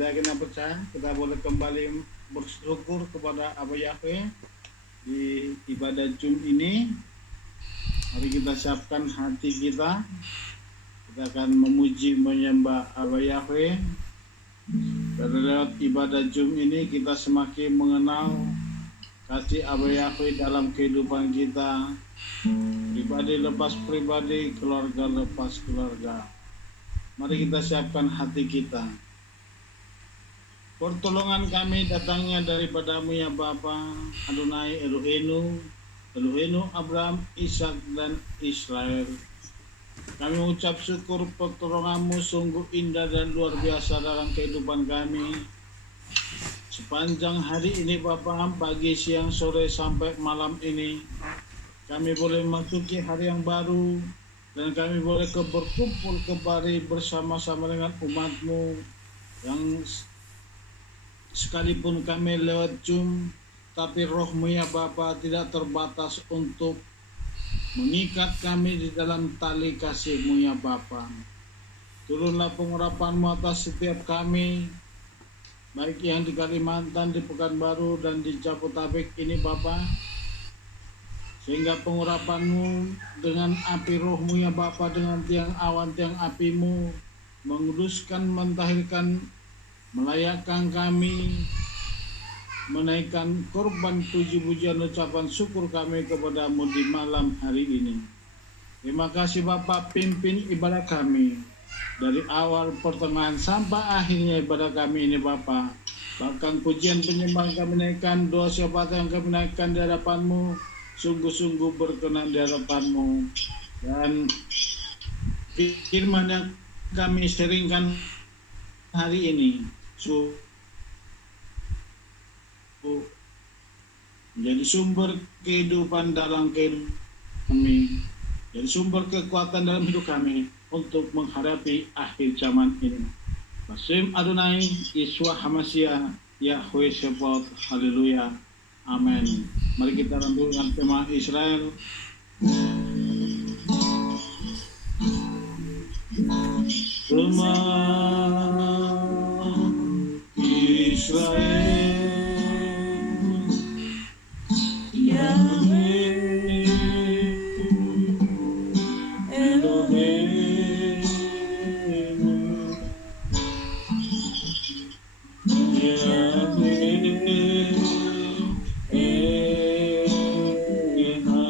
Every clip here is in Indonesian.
Kita kena percaya, kita boleh kembali bersyukur kepada Abah Yahweh di ibadah Jum ini. Mari kita siapkan hati kita. Kita akan memuji menyembah Abah Yahweh. Dan lewat ibadah Jum ini kita semakin mengenal kasih Abah Yahweh dalam kehidupan kita. Pribadi lepas pribadi, keluarga lepas keluarga. Mari kita siapkan hati kita. Pertolongan kami datangnya daripadamu ya Bapa, Adonai Elohenu, Elohenu Abraham, Ishak dan Israel. Kami mengucap syukur pertolonganmu sungguh indah dan luar biasa dalam kehidupan kami. Sepanjang hari ini Bapa, pagi, siang, sore sampai malam ini, kami boleh memasuki hari yang baru dan kami boleh berkumpul kembali bersama-sama dengan umat-Mu yang sekalipun kami lewat Zoom, tapi roh-Mu ya Bapa tidak terbatas untuk mengikat kami di dalam tali kasih-Mu ya Bapa. Turunlah pengurapan-Mu atas setiap kami, baik yang di Kalimantan, di Pekanbaru, dan di Jabodetabek ini Bapa. Sehingga pengurapan-Mu dengan api roh-Mu ya Bapa, dengan tiang awan, tiang api-Mu, menguduskan, mentahirkan, melayakkan kami, menaikkan korban puji-pujian ucapan syukur kami kepada-Mu di malam hari ini. Terima kasih Bapa, pimpin ibadah kami dari awal, pertengahan, sampai akhirnya ibadah kami ini Bapa. Bahkan pujian penyembahan kami naikkan, doa syafaat yang kami naikkan di hadapan-Mu, sungguh-sungguh berkenan di hadapan-Mu. Dan firman yang kami sharingkan hari ini menjadi sumber kehidupan dalam kehidupan kami, jadi sumber kekuatan dalam hidup kami untuk menghadapi akhir zaman ini. Basim Adonai Yeshua Hamashiach Yahweh Sebaot, haleluya, amin. Mari kita renungkan tema Israel. Tema Israel, Yahweh Elohenu, Yahweh Echad,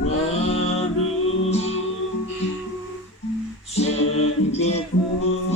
Baruch Shem Kipur,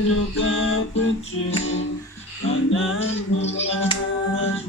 anugerah puji, anak mulas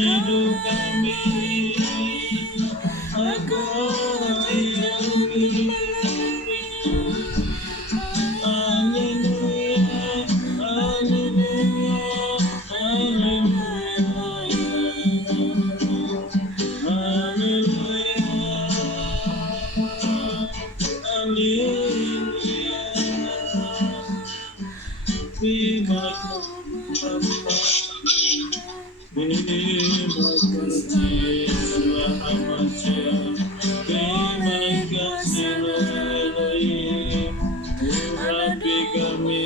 hidup kami. Engkau yang hidup. Haleluya, haleluya, haleluya, haleluya, terima kasih Tuhan, terima kasih Elohim, Rabbi kami.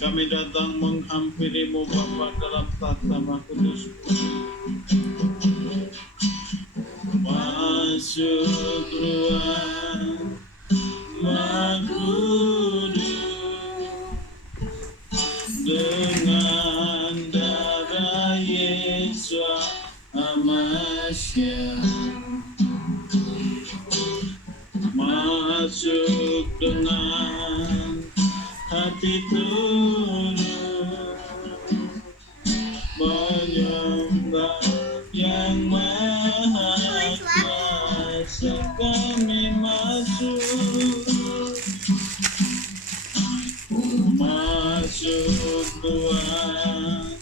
Kami datang menghampirimu Bapa dalam tahtama kudus. Masuk ruang Maha Kudus dengan darah Yesus Amasya. Masuk dengan hati tunduk menyembah yang maha kuasa. Kami masuk Tuhan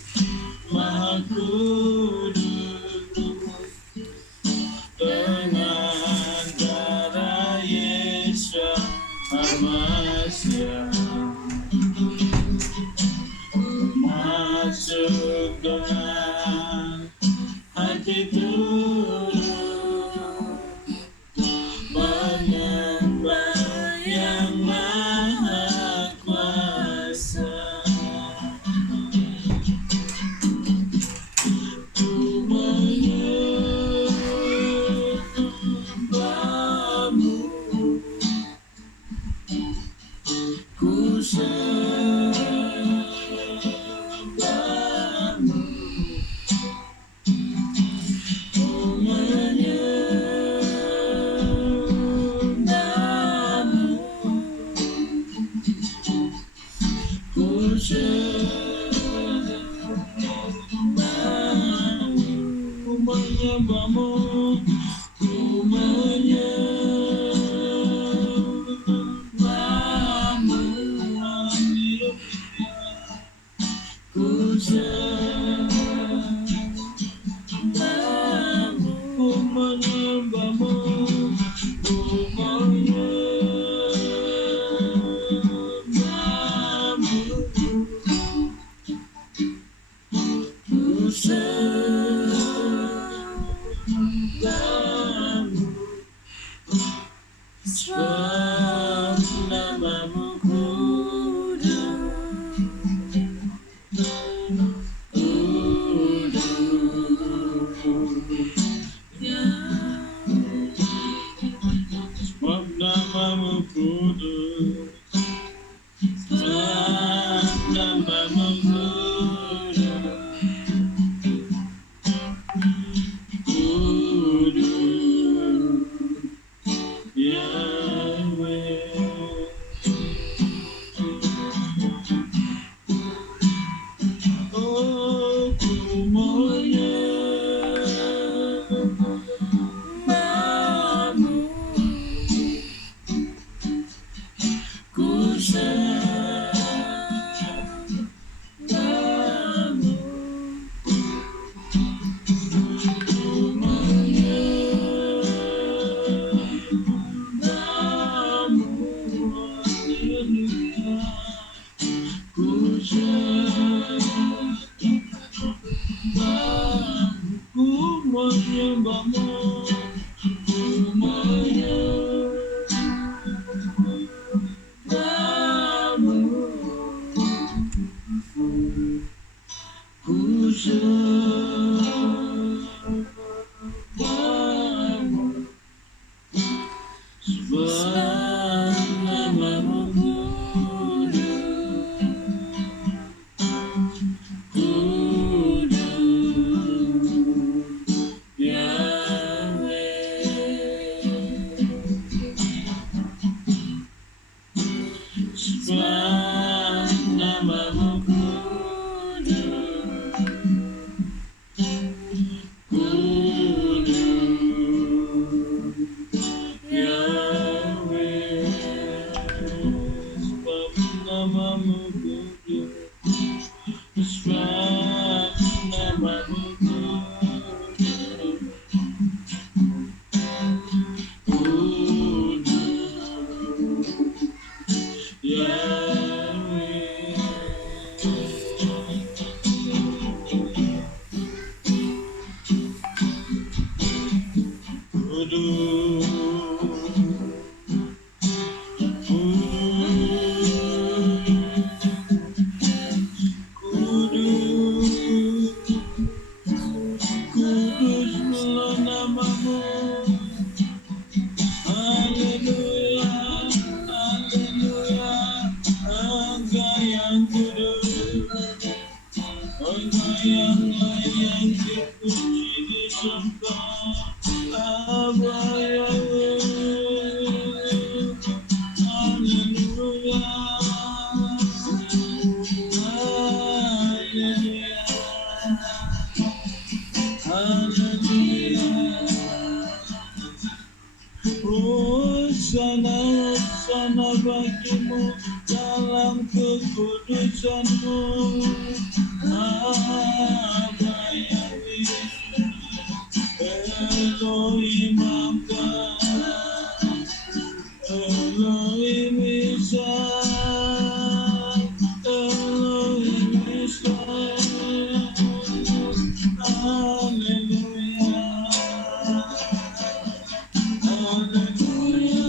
Maha Kudus dengan darah Yesus Amasya. Masuk dengan hati tunduk menyembah yang maha kuasa. Menyembahmu ku menyembahmu, ku menyembahmu, ku sembahmu, sebab namamu kudus, Yahweh, sebab namamu kudus, Yahweh, sebab namamu kudus, sebab namamu kudus, Yahweh, kudus pula namamu. Haleluya, haleluya, Engkau yang kudus, Engkau yang layak dipuji disembah. Abba Yahweh, haleluya, haleluya, haleluya. Hosana, hosana bagimu dalam kekudusanmu. Abba Yahweh, Elohim Abba, Elohim Ishak, Elohim Ishak. Haleluya, haleluya,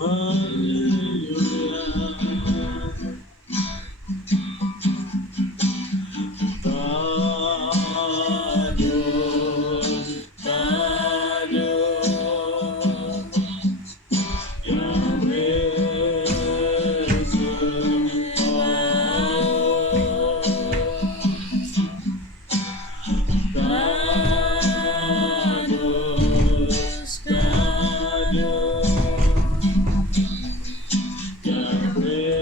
haleluya. Tados, tados, Yahweh Sebaot. Tados, tados, Yahweh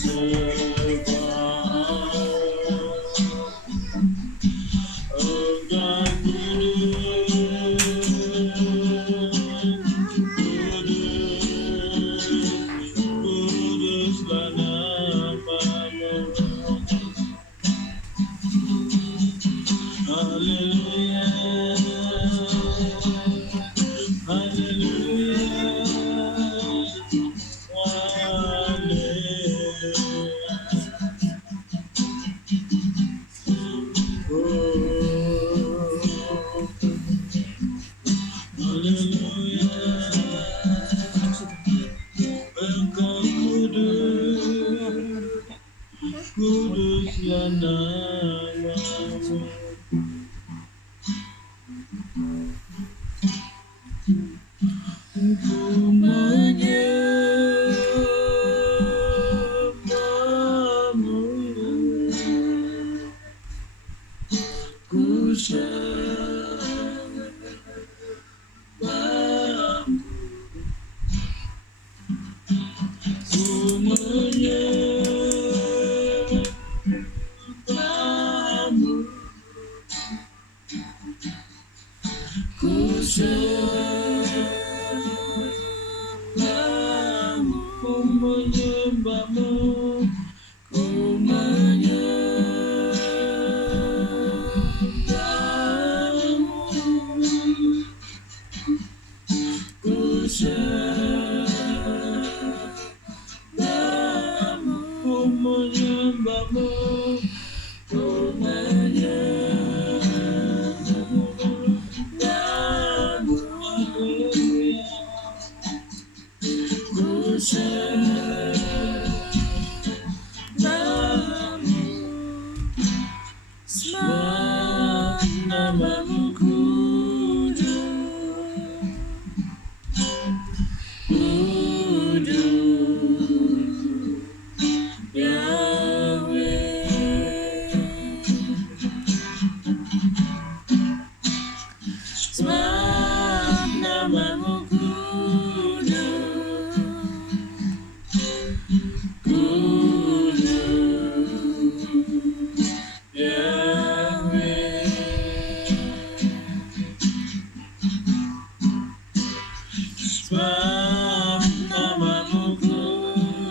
Sebaot. Engkau kudus, kuduslah namamu. Haleluya, haleluya, haleluya. Engkau kudus, kuduslah namamu. Ku menyembahmu, ku sembahmu, ku menyembahmu, ku sembahmu, ku menyembahmu, ku menyembahmu, ku sembahmu, ku menyembahmu, ku menyembahmu. namamu kudus, Yahweh. Sebab namamu kudus, Yahweh. Sebab namamu kudus,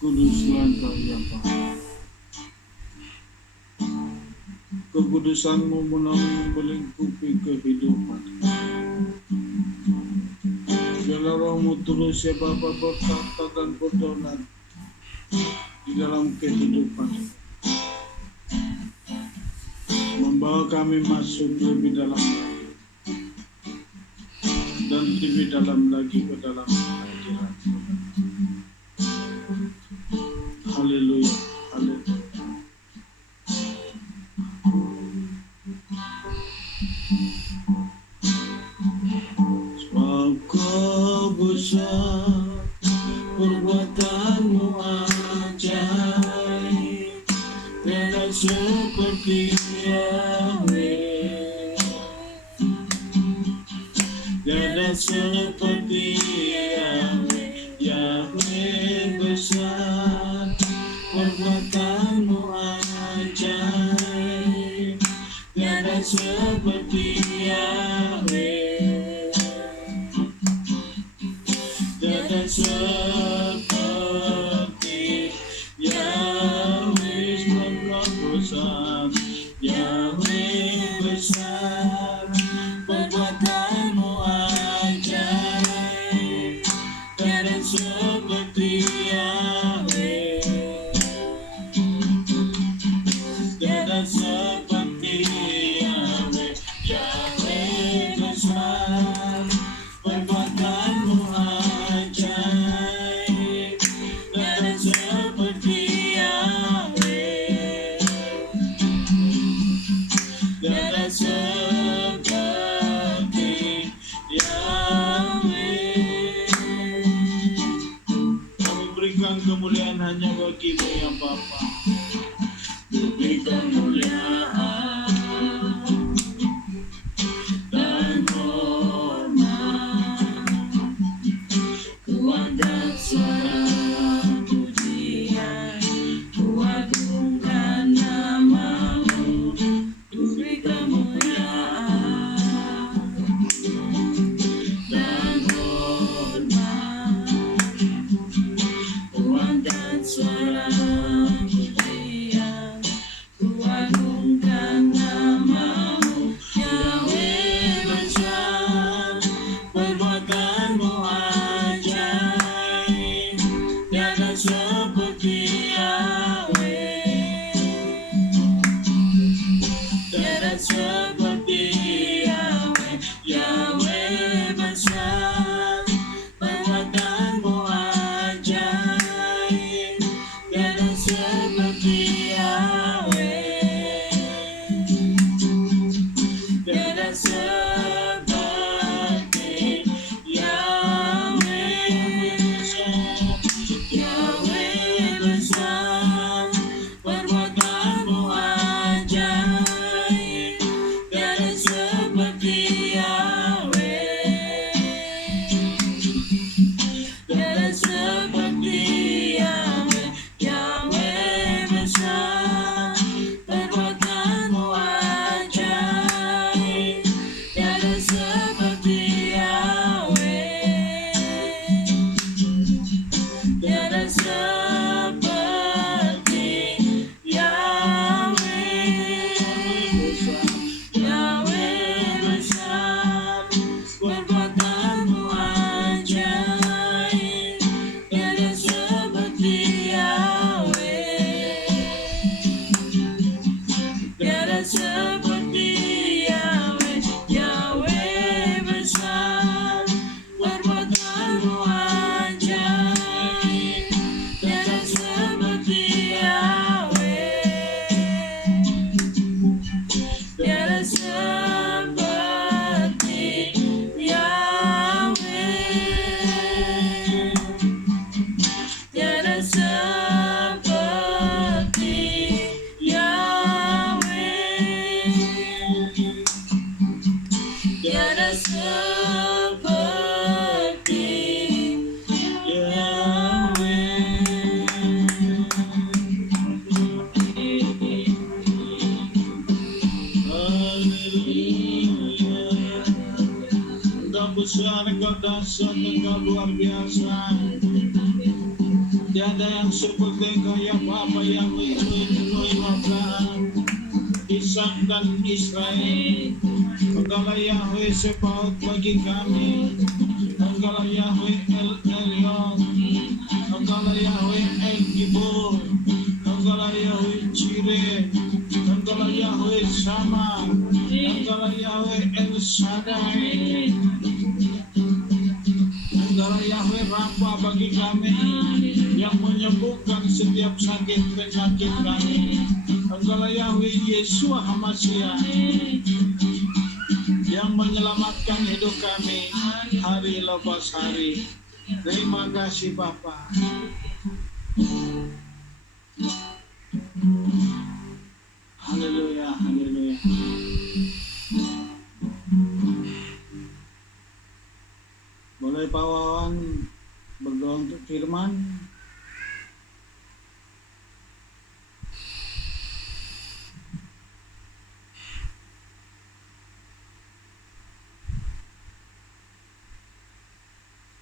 Kuduslah Engkau ya Bapa. Kekudusan-Mu melingkupi kehidupan. Biarlah Roh-Mu terus ya Bapa berkata dan berdaulat di dalam kehidupan, membawa kami masuk lebih dalam dan lebih dalam lagi ke dalam hadirat. Haleluya, haleluya. Sebab Kau besar, perbuatan-Mu ajaib, tiada seperti Yahweh, tiada seperti Yahweh. Yahweh besar, perbuatan-Mu ajaib, tiada seperti Yahweh, tiada seperti Yahweh. Sebab besar, Yahweh besar, perbuatan-Mu ajaib, tiada seperti Yahweh, tiada seperti Yahweh. Yahweh besar, perbuatan-Mu ajaib, kemuliaan hanya bagi-Mu ya Bapa. Beri kemuliaan dan hormat, kuat dan suara pujian, kuagungkan nama-Mu. Beri kemuliaan dan hormat, kuat dan suara pujian, kuagungkan nama-Mu. Yahweh besar, perbuatan-Mu ajaib, tiada seperti Yahweh, tiada seperti Yahweh. Yahweh besar, perbuatan-Mu ajaib, tiada seperti Yahweh, tiada seperti Yahweh. Yahweh besar, perbuatan-Mu ajaib, tiada seperti Yahweh, tiada seperti Yahweh. Yahweh besar, perbuatan-Mu ajaib, tiada seperti Yahweh, tiada seperti Yahweh. Yahweh besar, perbuatan-Mu ajaib, tiada seperti Yahweh, tiada seperti Yahweh. Yahweh besar, perbuatan-Mu ajaib, tiada seperti Yahweh, tiada seperti Yahweh, tiada seperti Yahweh, tiada seperti Haleluya. Engkau besar, Engkau dahsyat, Engkau luar biasa. Tiada yang seperti Engkau ya Bapa, yang melindungi Abraham, Ishak dan Israel. Engkaulah Yahweh Sebaot bagi kami. Engkaulah Yahweh El Elyon. Engkaulah Yahweh El Gibor. Engkaulah Yahweh Jireh. Engkaulah Yahweh Sama. Engkaulah Yahweh El Shaddai. Engkaulah Yahweh Rafa bagi kami, yang menyembuhkan setiap sakit penyakit kami. Engkaulah Yahweh Yeshua HaMashiach, yang menyelamatkan hidup kami hari lepas hari. Terima kasih Bapa. Haleluya, haleluya. Boleh Pak Wawan berdoa untuk firman?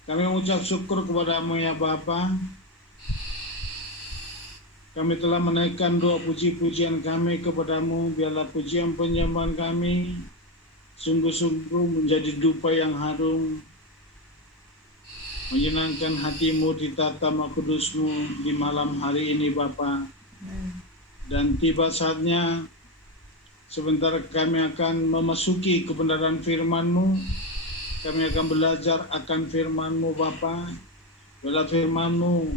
Kami mengucap syukur kepada-Mu ya Bapa. Kami telah menaikkan doa puji-pujian kami kepada-Mu. Biarlah pujian penyembahan kami sungguh-sungguh menjadi dupa yang harum, menyenangkan hati-Mu di tatama kudus-Mu di malam hari ini Bapa. Dan tiba saatnya sebentar kami akan memasuki kebenaran firman-Mu. Kami akan belajar akan firman-Mu Bapa. Bila firman-Mu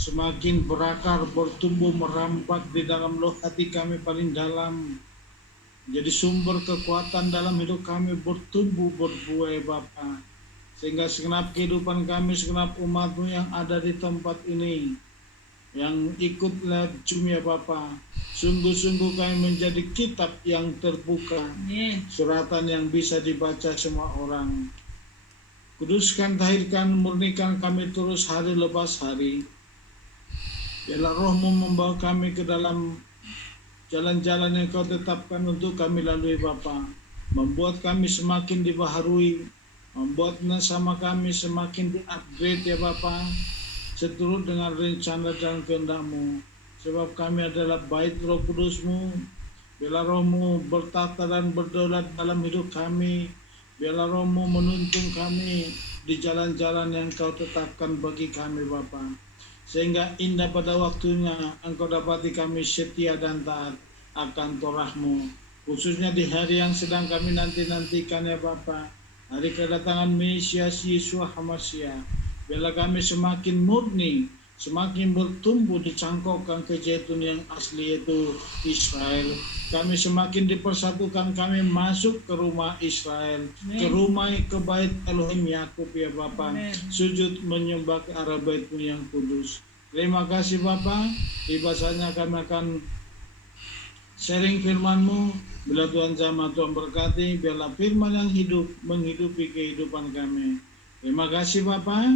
semakin berakar, bertumbuh, merambat di dalam loh hati kami paling dalam, jadi sumber kekuatan dalam hidup kami, bertumbuh, berbuah Bapa. Sehingga segenap kehidupan kami, segenap umat-Mu yang ada di tempat ini yang ikut live Zoom ya Bapa. Sungguh-sungguh kami menjadi kitab yang terbuka, Amin. suratan yang bisa dibaca semua orang. Kuduskan, tahirkan, murnikan kami terus hari lepas hari. Biarlah Roh-Mu membawa kami ke dalam jalan-jalan yang Kau tetapkan untuk kami lalui Bapa. Membuat kami semakin dibaharui, membuat sama kami semakin di-upgrade ya Bapa, seturut dengan rencana dan kehendak-Mu. Sebab kami adalah bait Roh Kudus-Mu. Biarlah Roh-Mu bertata dan berdaulat dalam hidup kami. Biarlah Roh-Mu menuntun kami di jalan-jalan yang Kau tetapkan bagi kami Bapa. Sehingga indah pada waktunya Engkau dapati kami setia dan taat akan Torah-Mu. Khususnya di hari yang sedang kami nanti-nantikan ya Bapa, hari kedatangan Mesias Yesus HaMasyiah. Biarlah kami semakin murni, semakin bertumbuh di cangkokan kejaitun yang asli yaitu Israel. Kami semakin dipersatukan, kami masuk ke rumah Israel, ke rumah, ke bait Elohim Yakub ya Bapa. Sujud menyembah ke arah bait-Mu yang kudus. Terima kasih Bapa. Ibasanya kami akan sharing firman-Mu. Bila Tuhan sama, Tuhan berkati. Biarlah firman yang hidup menghidupi kehidupan kami. Terima kasih Bapa.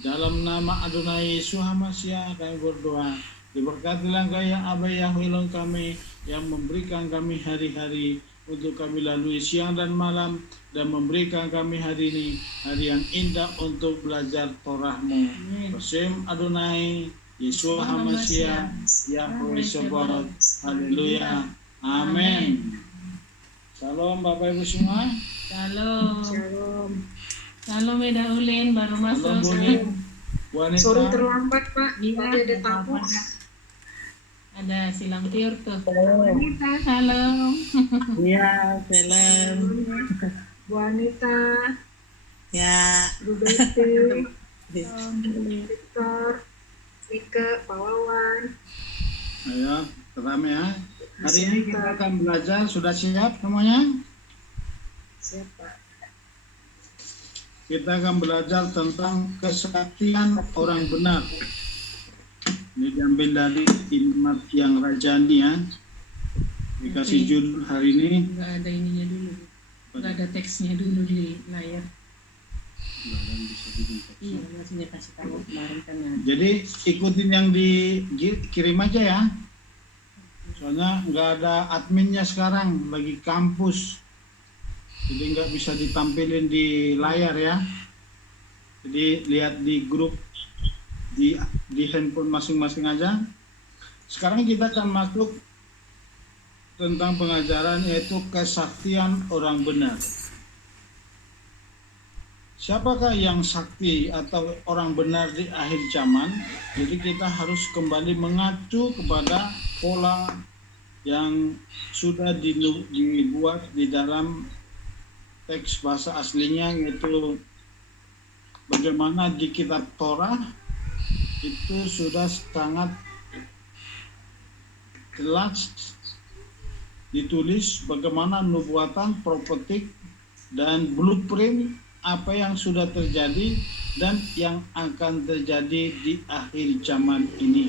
Dalam nama Adonai Yesus HaMasyiah kami berdoa. Diberkatilah Engkau yang Abai Yahweh Elon kami, yang memberikan kami hari-hari untuk kami lalui siang dan malam, dan memberikan kami hari ini hari yang indah untuk belajar Torah-Mu. Bersem Adonai Yesus HaMasyiah Yahweh Sabaoth. Haleluya. Amin. Shalom Bapak Ibu semua. Shalom. Shalom. Shalom Eda Ulin baru masuk. Shalom Bu Anita. Sorry terlambat Pak, Iya, tadi ada tamu. apa-apa. Ada silang tiur tuh. Anita, Shalom. Ya, salam. Bu Anita, Ya, Bu Betty, Victor, Mika, Pak Wawan. Ayo, terame ya. Hari ini kita akan belajar, sudah siap semuanya? Siapa? Kita akan belajar tentang kesaktian orang benar. Ini diambil dari Imat yang Rajani ya. Dikasih Oke. judul hari ini. Enggak ada ininya dulu. Enggak ada teksnya dulu di layar. Iya, maksudnya kasih tahu kemarin kan ya. Jadi ikutin yang dikirim aja ya. Soalnya nggak ada adminnya sekarang, lagi kampus. Jadi nggak bisa ditampilin di layar ya. Jadi lihat di grup di handphone masing-masing aja. Sekarang kita akan masuk tentang pengajaran yaitu kesaktian orang benar. Siapakah yang sakti atau orang benar di akhir zaman? Jadi kita harus kembali mengacu kepada pola yang sudah dibuat di dalam teks bahasa aslinya, yaitu bagaimana di kitab Torah itu sudah sangat jelas ditulis bagaimana nubuatan, profetik, dan blueprint apa yang sudah terjadi dan yang akan terjadi di akhir zaman ini.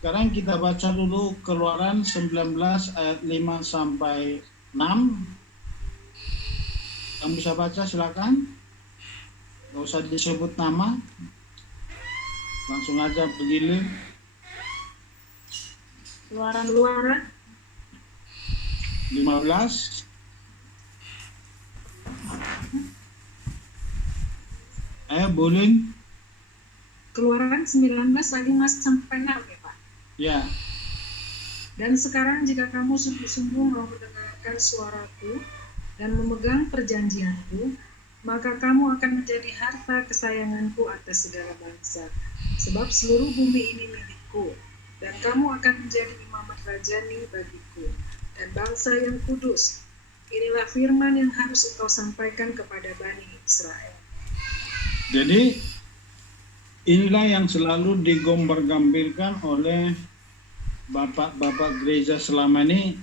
Sekarang kita baca dulu Keluaran 19 ayat 5 sampai 6. Yang bisa baca silakan. Gak usah disebut nama. Langsung aja bergilir. Keluaran 15. Ayo boleh. Keluaran 19 ayat 5 sampai 6 ya Pak. Ya. Dan sekarang jika kamu sungguh-sungguh mau mendengarkan suaraku dan memegang perjanjianku, maka kamu akan menjadi harta kesayanganku atas segala bangsa. Sebab seluruh bumi ini milikku, dan kamu akan menjadi imamat rajani bagiku, dan bangsa yang kudus. Inilah firman yang harus engkau sampaikan kepada Bani Israel. Jadi inilah yang selalu digambar-gambirkan oleh bapak-bapak gereja selama ini.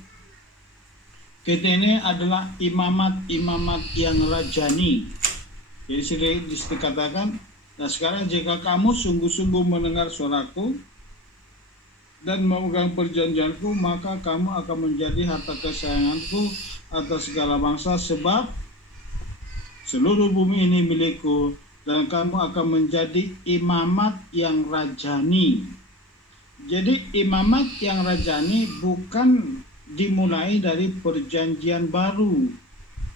Kita ini adalah imamat yang rajani. Jadi dikatakan, nah sekarang jika kamu sungguh-sungguh mendengar suaraku dan memegang perjanjianku, maka kamu akan menjadi harta kesayanganku atas segala bangsa, sebab seluruh bumi ini milikku, dan kamu akan menjadi imamat yang rajani. Jadi imamat yang rajani bukan dimulai dari perjanjian baru.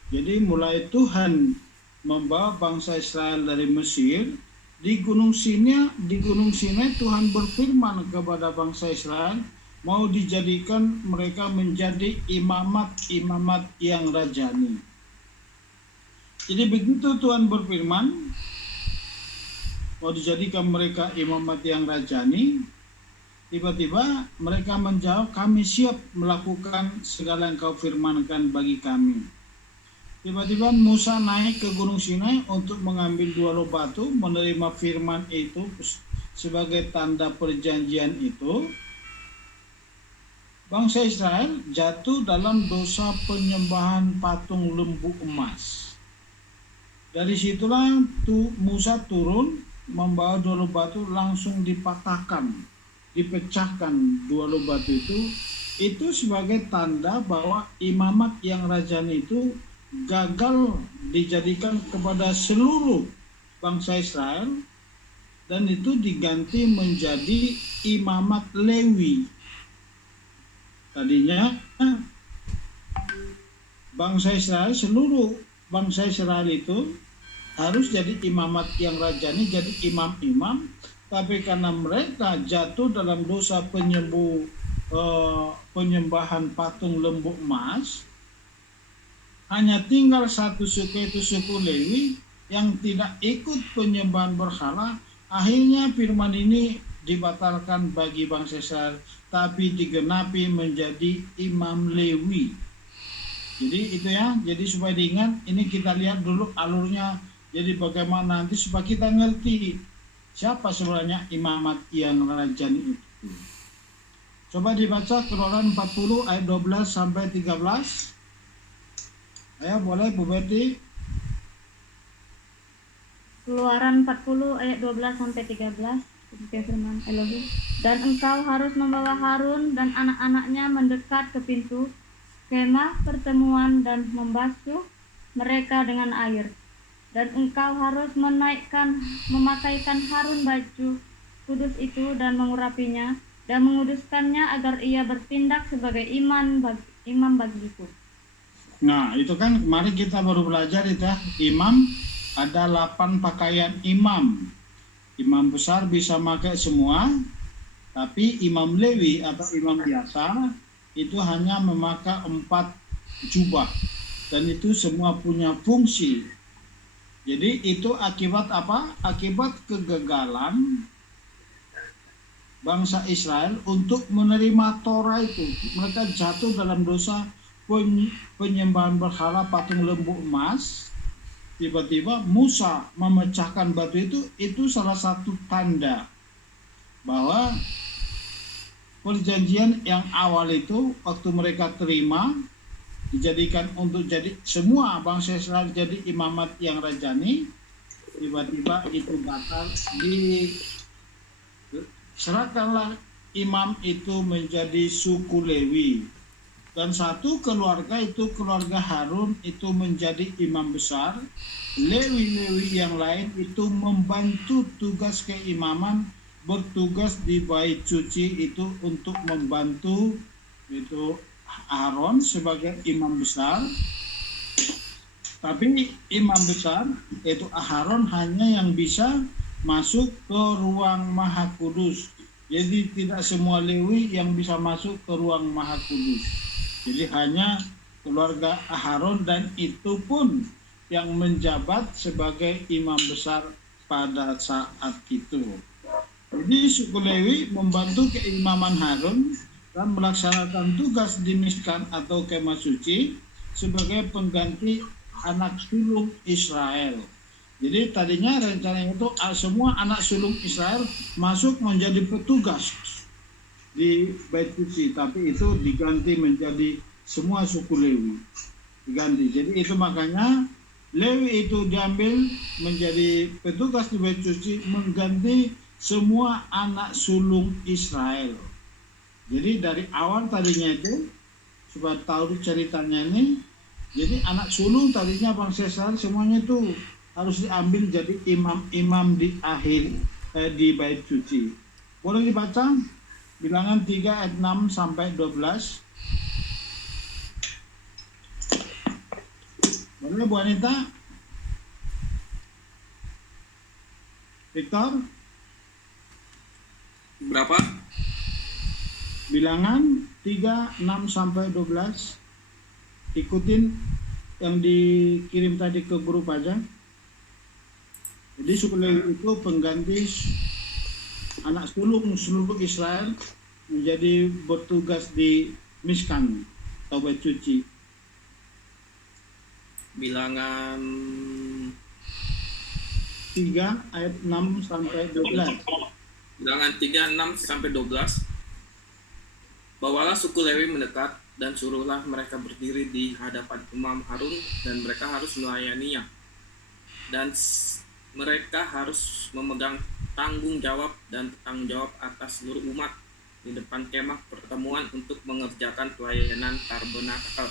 Jadi mulai Tuhan membawa bangsa Israel dari Mesir, di Gunung Sinai Tuhan berfirman kepada bangsa Israel mau dijadikan mereka menjadi imamat yang rajani. Jadi begitu Tuhan berfirman mau dijadikan mereka imamat yang rajani, tiba-tiba mereka menjawab, kami siap melakukan segala yang kau firmankan bagi kami. Tiba-tiba Musa naik ke Gunung Sinai untuk mengambil 2 loh batu, menerima firman itu sebagai tanda perjanjian itu. Bangsa Israel jatuh dalam dosa penyembahan patung lembu emas. Dari situlah Musa turun membawa 2 loh batu, langsung dipatahkan, dipecahkan 2 loh batu itu sebagai tanda bahwa imamat yang rajani itu gagal dijadikan kepada seluruh bangsa Israel, dan itu diganti menjadi imamat Lewi. Tadinya bangsa Israel, seluruh bangsa Israel itu harus jadi imamat yang rajani, jadi imam-imam, tapi karena mereka jatuh dalam dosa penyembahan patung lembu emas, hanya tinggal satu suku, itu suku Lewi, yang tidak ikut penyembahan berhala. Akhirnya firman ini dibatalkan bagi bangsa Israel, tapi digenapi menjadi imam Lewi. Jadi itu ya, jadi supaya diingat, ini kita lihat dulu alurnya, jadi bagaimana nanti supaya kita ngerti siapa sebenarnya imamat yang rajani itu. Coba dibaca Keluaran 40 ayat 12 sampai 13. Ayo boleh Bu Betty. Keluaran 40 ayat 12 sampai 13. Firman Elohim. Dan engkau harus membawa Harun dan anak-anaknya mendekat ke pintu kemah pertemuan dan membasuh mereka dengan air. Dan engkau harus memakaikan Harun baju kudus itu dan mengurapinya dan menguduskannya agar ia bertindak sebagai imam bagiku. Nah, itu kan kemarin kita baru belajar itu ya, imam ada 8 pakaian imam. Imam besar bisa pakai semua, tapi imam Lewi atau imam biasa itu hanya memakai 4 jubah, dan itu semua punya fungsi. Jadi itu akibat apa? Akibat kegagalan bangsa Israel untuk menerima Torah itu. Mereka jatuh dalam dosa penyembahan berhala patung lembu emas. Tiba-tiba Musa memecahkan batu itu salah satu tanda bahwa perjanjian yang awal itu waktu mereka terima dijadikan untuk jadi semua bangsa Israel jadi imamat yang rajani, tiba-tiba itu batal, diserahkanlah imam itu menjadi suku Lewi. Dan satu keluarga itu keluarga Harun itu menjadi imam besar. Lewi-lewi yang lain itu membantu tugas keimaman, bertugas di bait suci itu untuk membantu itu Aaron sebagai imam besar. Tapi imam besar yaitu Aaron hanya yang bisa masuk ke ruang Maha Kudus. Jadi tidak semua Lewi yang bisa masuk ke ruang Maha Kudus. Jadi hanya keluarga Aaron, dan itu pun yang menjabat sebagai imam besar pada saat itu. Jadi suku Lewi membantu keimaman Harun dan melaksanakan tugas di Miskan atau kemah suci sebagai pengganti anak sulung Israel. Jadi tadinya rencananya itu semua anak sulung Israel masuk menjadi petugas di bait suci, tapi itu diganti menjadi semua suku Lewi diganti. Jadi itu makanya Lewi itu diambil menjadi petugas di bait suci, mengganti semua anak sulung Israel. Jadi dari awal tadinya itu, supaya tahu ceritanya ini, jadi anak sulung tadinya bangsa Israel semuanya itu harus diambil jadi imam-imam di akhir di bait suci. Boleh dibaca Bilangan 3 ayat 6 sampai 12. Boleh Bu Anita? Victor? Berapa? Bilangan 3, 6 sampai 12. Ikutin yang dikirim tadi ke grup aja. Jadi suku Lewi itu pengganti anak sulung seluruh Israel menjadi bertugas di Miskan atau bait suci. Bilangan 3 ayat 6 sampai 12. Bilangan 3, 6 sampai 12. Bawalah suku Lewi mendekat dan suruhlah mereka berdiri di hadapan Imam Harun dan mereka harus melayaninya. Dan mereka harus memegang tanggung jawab dan tanggung jawab atas seluruh umat di depan kemah pertemuan untuk mengerjakan pelayanan tabernakel.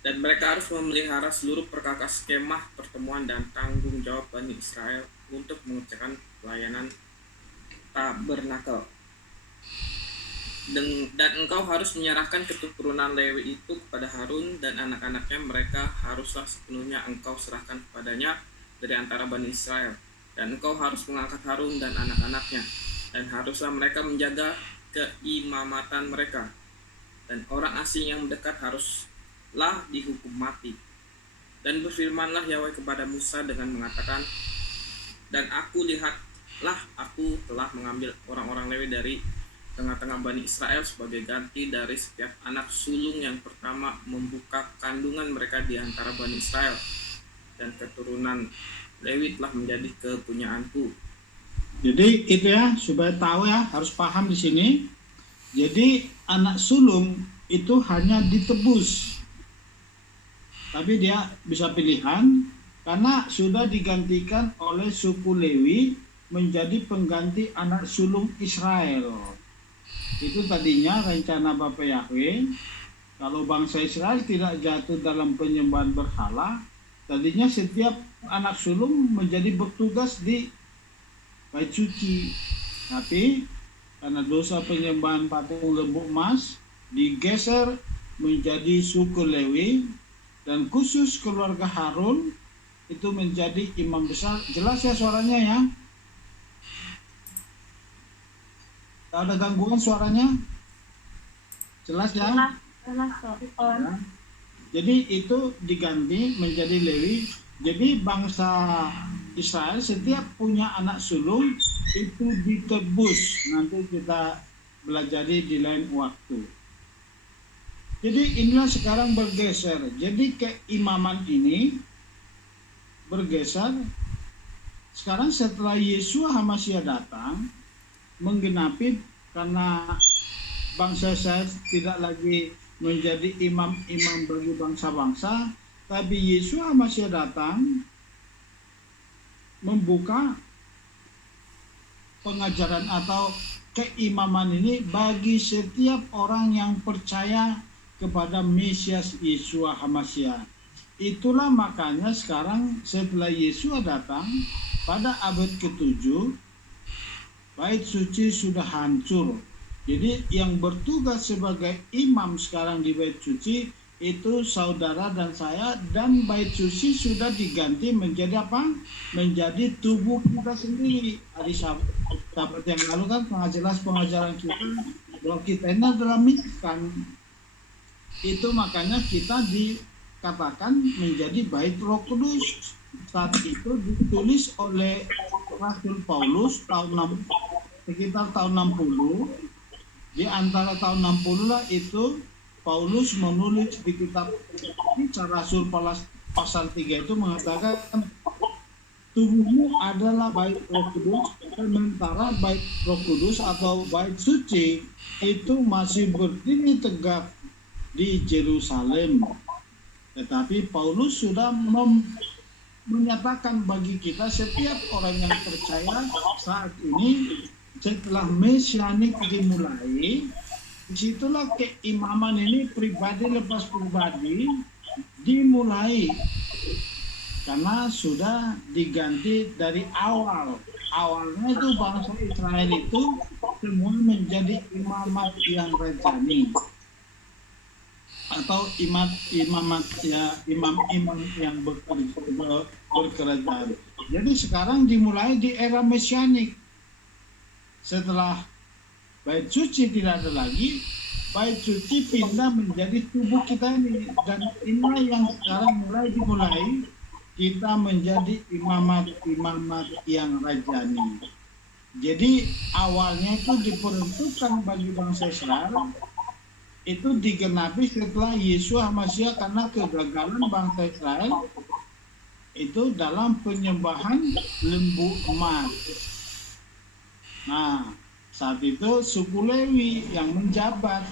Dan mereka harus memelihara seluruh perkakas kemah pertemuan dan tanggung jawab Bani Israel untuk mengerjakan pelayanan tabernakel. Dan engkau harus menyerahkan keturunan Lewi itu kepada Harun dan anak-anaknya. Mereka haruslah sepenuhnya engkau serahkan kepadanya dari antara Bani Israel. Dan engkau harus mengangkat Harun dan anak-anaknya, dan haruslah mereka menjaga keimamatan mereka. Dan orang asing yang mendekat haruslah dihukum mati. Dan berfirmanlah Yahweh kepada Musa dengan mengatakan, dan aku lihatlah, aku telah mengambil orang-orang Lewi dari tengah-tengah Bani Israel sebagai ganti dari setiap anak sulung yang pertama membuka kandungan mereka di antara Bani Israel. Dan keturunan Lewi telah menjadi kepunyaanku. Jadi itu ya, supaya tahu ya, harus paham di sini. Jadi anak sulung itu hanya ditebus, tapi dia bisa pilihan karena sudah digantikan oleh suku Lewi menjadi pengganti anak sulung Israel. Itu tadinya rencana Bapa Yahweh, kalau bangsa Israel tidak jatuh dalam penyembahan berhala, tadinya setiap anak sulung menjadi bertugas di bait suci. Tapi karena dosa penyembahan patung lembu emas digeser menjadi suku Lewi, dan khusus keluarga Harun itu menjadi imam besar. Jelas ya suaranya ya? Ada gangguan suaranya? Jelas ya? Jelas kok. Ya. Jadi itu diganti menjadi Lewi. Jadi bangsa Israel setiap punya anak sulung itu ditebus. Nanti kita belajar di lain waktu. Jadi inilah sekarang bergeser. Jadi keimaman ini bergeser. Sekarang setelah Yeshua HaMashiach datang, menggenapi karena bangsa Israel tidak lagi menjadi imam-imam bagi bangsa-bangsa, tapi Yesus masih datang membuka pengajaran atau keimaman ini bagi setiap orang yang percaya kepada Mesias Yeshua HaMashiach. Itulah makanya sekarang setelah Yeshua datang pada abad ke-7, bait suci sudah hancur. Jadi yang bertugas sebagai imam sekarang di bait suci itu saudara dan saya, dan bait suci sudah diganti menjadi apa? Menjadi tubuh kita sendiri. Hari Sabat yang lalu kan pengajaran kita bahwa kita ini adalah miskan. Itu makanya kita dikatakan menjadi bait Roh Kudus. Saat itu ditulis oleh Rasul Paulus sekitar tahun 60. Di antara tahun 60 lah itu Paulus menulis di kitab Rasul pasal 3 itu mengatakan tubuhmu adalah bait Roh Kudus, sementara bait Roh Kudus atau bait suci itu masih berdiri tegak di Yerusalem. Tetapi Paulus sudah menyatakan bagi kita setiap orang yang percaya saat ini setelah mesianik dimulai, disitulah keimaman ini pribadi lepas pribadi dimulai, karena sudah diganti dari awal. Awalnya itu bangsa Israel itu semua menjadi imamat yang rajani atau imamat ya, imam-imam yang berkerajaan. Jadi sekarang dimulai di era mesianik. Setelah bait suci tidak ada lagi, bait suci pindah menjadi tubuh kita ini, dan inilah yang sekarang dimulai kita menjadi imamat yang rajani. Jadi awalnya itu diperuntukkan bagi bangsa Israel, itu digenapi setelah Yesus Hamasiah, karena kegagalan bangsa Israel itu dalam penyembahan lembu emas. Nah, saat itu suku Lewi yang menjabat,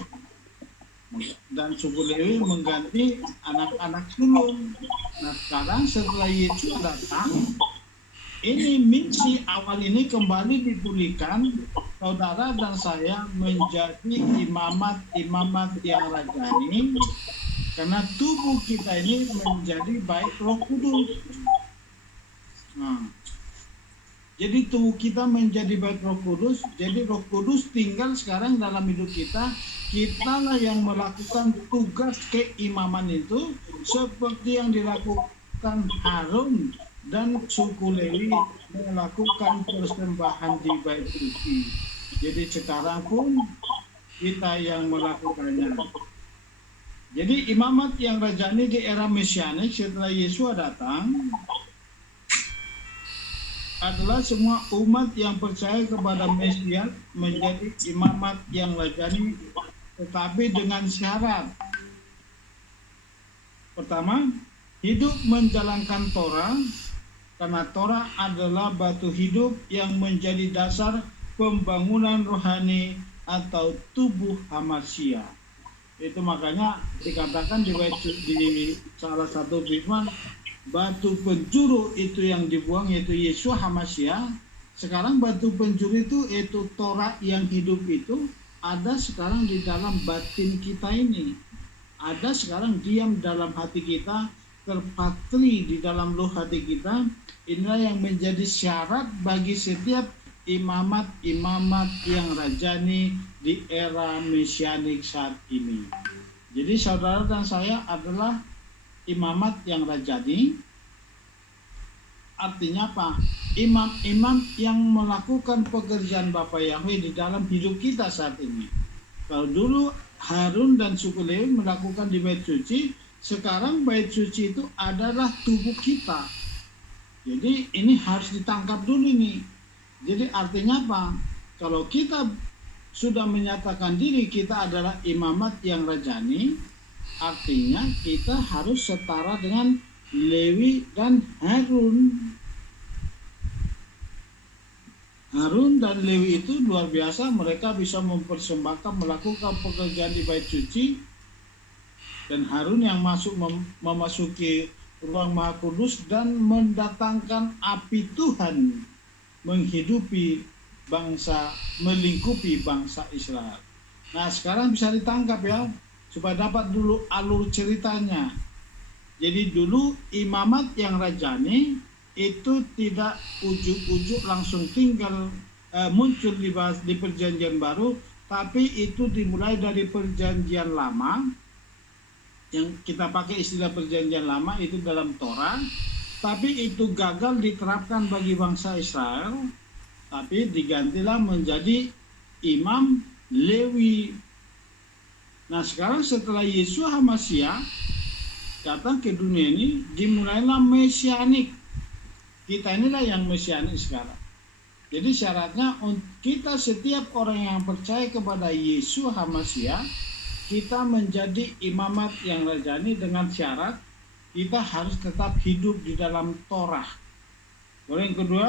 dan suku Lewi mengganti anak-anak sulung. Nah, sekarang setelah Yesus datang, ini misi awal ini kembali dipulihkan. Saudara dan saya menjadi imamat yang rajani, karena tubuh kita ini menjadi baik Roh Kudus. Nah, jadi tubuh kita menjadi baik Roh Kudus, jadi Roh Kudus tinggal sekarang dalam hidup kita. Kitalah yang melakukan tugas keimaman itu seperti yang dilakukan Harun dan suku Lewi melakukan persembahan di bait suci. Jadi sekarang pun kita yang melakukannya. Jadi imamat yang rajani di era mesianik setelah Yesus datang adalah semua umat yang percaya kepada Mesias menjadi imamat yang rajani, tetapi dengan syarat. Pertama, hidup menjalankan Torah, karena Torah adalah batu hidup yang menjadi dasar pembangunan rohani atau tubuh Hamasiah. Itu makanya dikatakan di salah satu firman, batu penjuru itu yang dibuang yaitu Yesus Hamasiah. Sekarang batu penjuru itu yaitu Torah yang hidup itu ada sekarang di dalam batin kita ini. Ada sekarang diam dalam hati kita, terpatri di dalam lubuk hati kita. Inilah yang menjadi syarat bagi setiap imamat yang rajani di era mesianik saat ini. Jadi saudara dan saya adalah imamat yang rajani. Artinya apa? Imam-imam yang melakukan pekerjaan Bapa Yahweh di dalam hidup kita saat ini. Kalau dulu Harun dan suku Lewi melakukan di bait suci, sekarang bait suci itu adalah tubuh kita. Jadi ini harus ditangkap dulu nih. Jadi artinya apa? Kalau kita sudah menyatakan diri kita adalah imamat yang rajani, artinya kita harus setara dengan Lewi dan Harun. Harun dan Lewi itu luar biasa, mereka bisa mempersembahkan, melakukan pekerjaan di bait suci. Dan Harun yang memasuki ruang Maha Kudus dan mendatangkan api Tuhan menghidupi bangsa, melingkupi bangsa Israel. Nah, sekarang bisa ditangkap ya, supaya dapat dulu alur ceritanya. Jadi dulu imamat yang rajani itu tidak ujuk-ujuk langsung tinggal muncul di perjanjian baru, tapi itu dimulai dari perjanjian lama. Yang kita pakai istilah perjanjian lama itu dalam Torah, tapi itu gagal diterapkan bagi bangsa Israel, tapi digantilah menjadi imam Lewi. Nah, sekarang setelah Yesus Hamasiah datang ke dunia ini, dimulailah mesianik. Kita inilah yang mesianik sekarang. Jadi syaratnya kita setiap orang yang percaya kepada Yesus Hamasiah, kita menjadi imamat yang rajani dengan syarat kita harus tetap hidup di dalam Torah. Lalu yang kedua,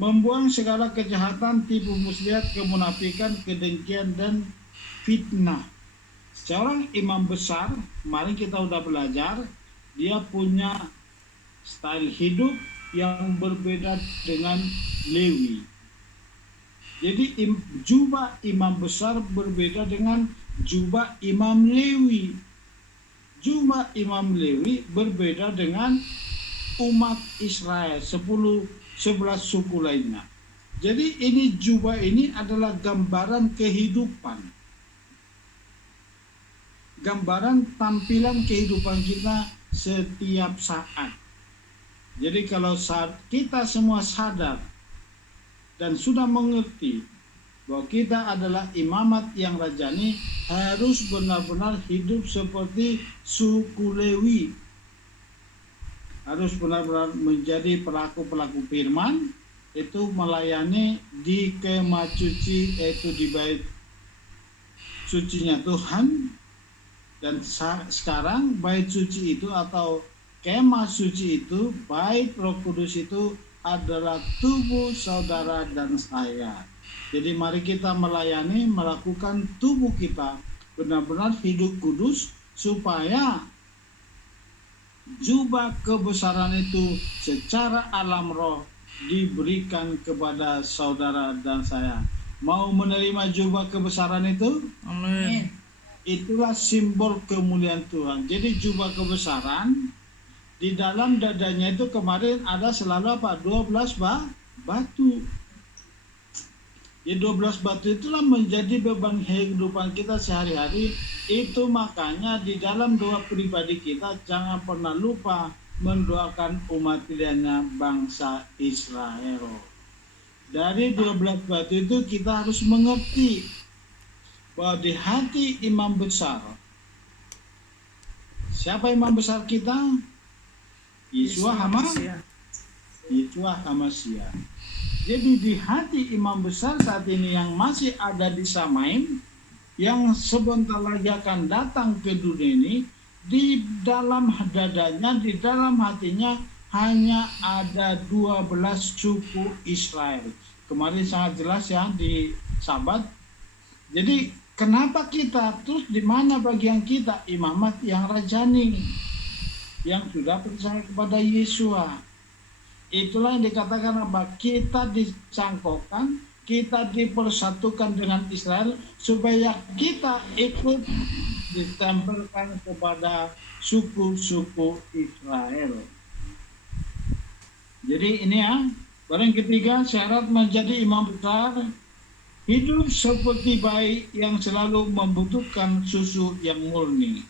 membuang segala kejahatan, tipu muslihat, kemunafikan, kedengkian, dan fitnah. Seorang imam besar, kemarin kita udah belajar, dia punya style hidup yang berbeda dengan Lewi. Jadi jubah imam besar berbeda dengan jubah imam Lewi. Jubah imam Lewi berbeda dengan umat Israel, 11 suku lainnya. Jadi ini jubah ini adalah gambaran kehidupan. Gambaran tampilan kehidupan kita setiap saat. Jadi kalau kita semua sadar dan sudah mengerti bahwa kita adalah imamat yang rajani, harus benar-benar hidup seperti suku Lewi. Harus benar-benar menjadi pelaku-pelaku firman, itu melayani di kemah suci, yaitu di bait sucinya Tuhan. Dan sekarang bait suci itu atau kemah suci itu, bait Roh Kudus itu adalah tubuh saudara dan saya. Jadi mari kita melayani, melakukan tubuh kita benar-benar hidup kudus, supaya jubah kebesaran itu secara alam roh diberikan kepada saudara dan saya. Mau menerima jubah kebesaran itu? Amin. Itulah simbol kemuliaan Tuhan. Jadi jubah kebesaran, di dalam dadanya itu kemarin ada selalu apa? 12 batu. Ya 12 batu itulah menjadi beban kehidupan kita sehari-hari. Itu makanya di dalam doa pribadi kita jangan pernah lupa mendoakan umat pilihannya bangsa Israel. Dari 12 batu itu kita harus mengerti bahwa di hati imam besar, siapa imam besar kita? Yeshua HaMashiach. Jadi di hati imam besar saat ini yang masih ada di Samaim, yang sebentar lagi akan datang ke dunia ini, di dalam dadanya, di dalam hatinya hanya ada 12 suku Israel. Kemarin sangat jelas ya di Sabat. Jadi kenapa kita, terus di mana bagian kita? Imamat yang rajani, yang sudah percaya kepada Yeshua. Itulah yang dikatakan apa? Kita dicangkokkan, kita dipersatukan dengan Israel, supaya kita ikut ditempelkan kepada suku-suku Israel. Jadi ini ya, barang ketiga, syarat menjadi imam besar, hidup seperti bayi yang selalu membutuhkan susu yang murni.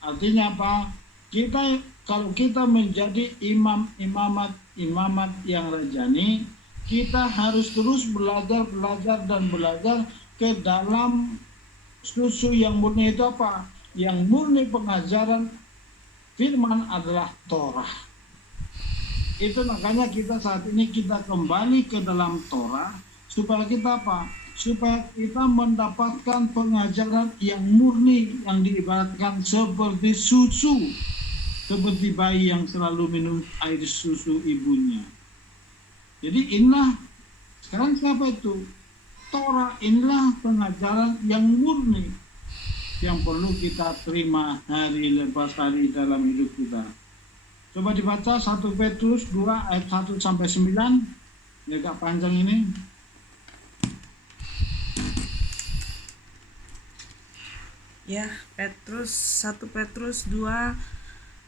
Artinya apa? Kalau kita menjadi imamat yang rajani, kita harus terus belajar ke dalam susu yang murni. Itu apa? Yang murni pengajaran firman adalah Torah. Itu makanya kita saat ini kita kembali ke dalam Torah, supaya kita apa? Supaya kita mendapatkan pengajaran yang murni, yang diibaratkan seperti susu, seperti bayi yang selalu minum air susu ibunya. Jadi inilah, sekarang siapa itu? Torah, inilah pengajaran yang murni yang perlu kita terima hari lepas hari dalam hidup kita. Coba dibaca 1 Petrus 2 ayat 1 sampai 9. Ini agak panjang ini. Ya, 1 Petrus 2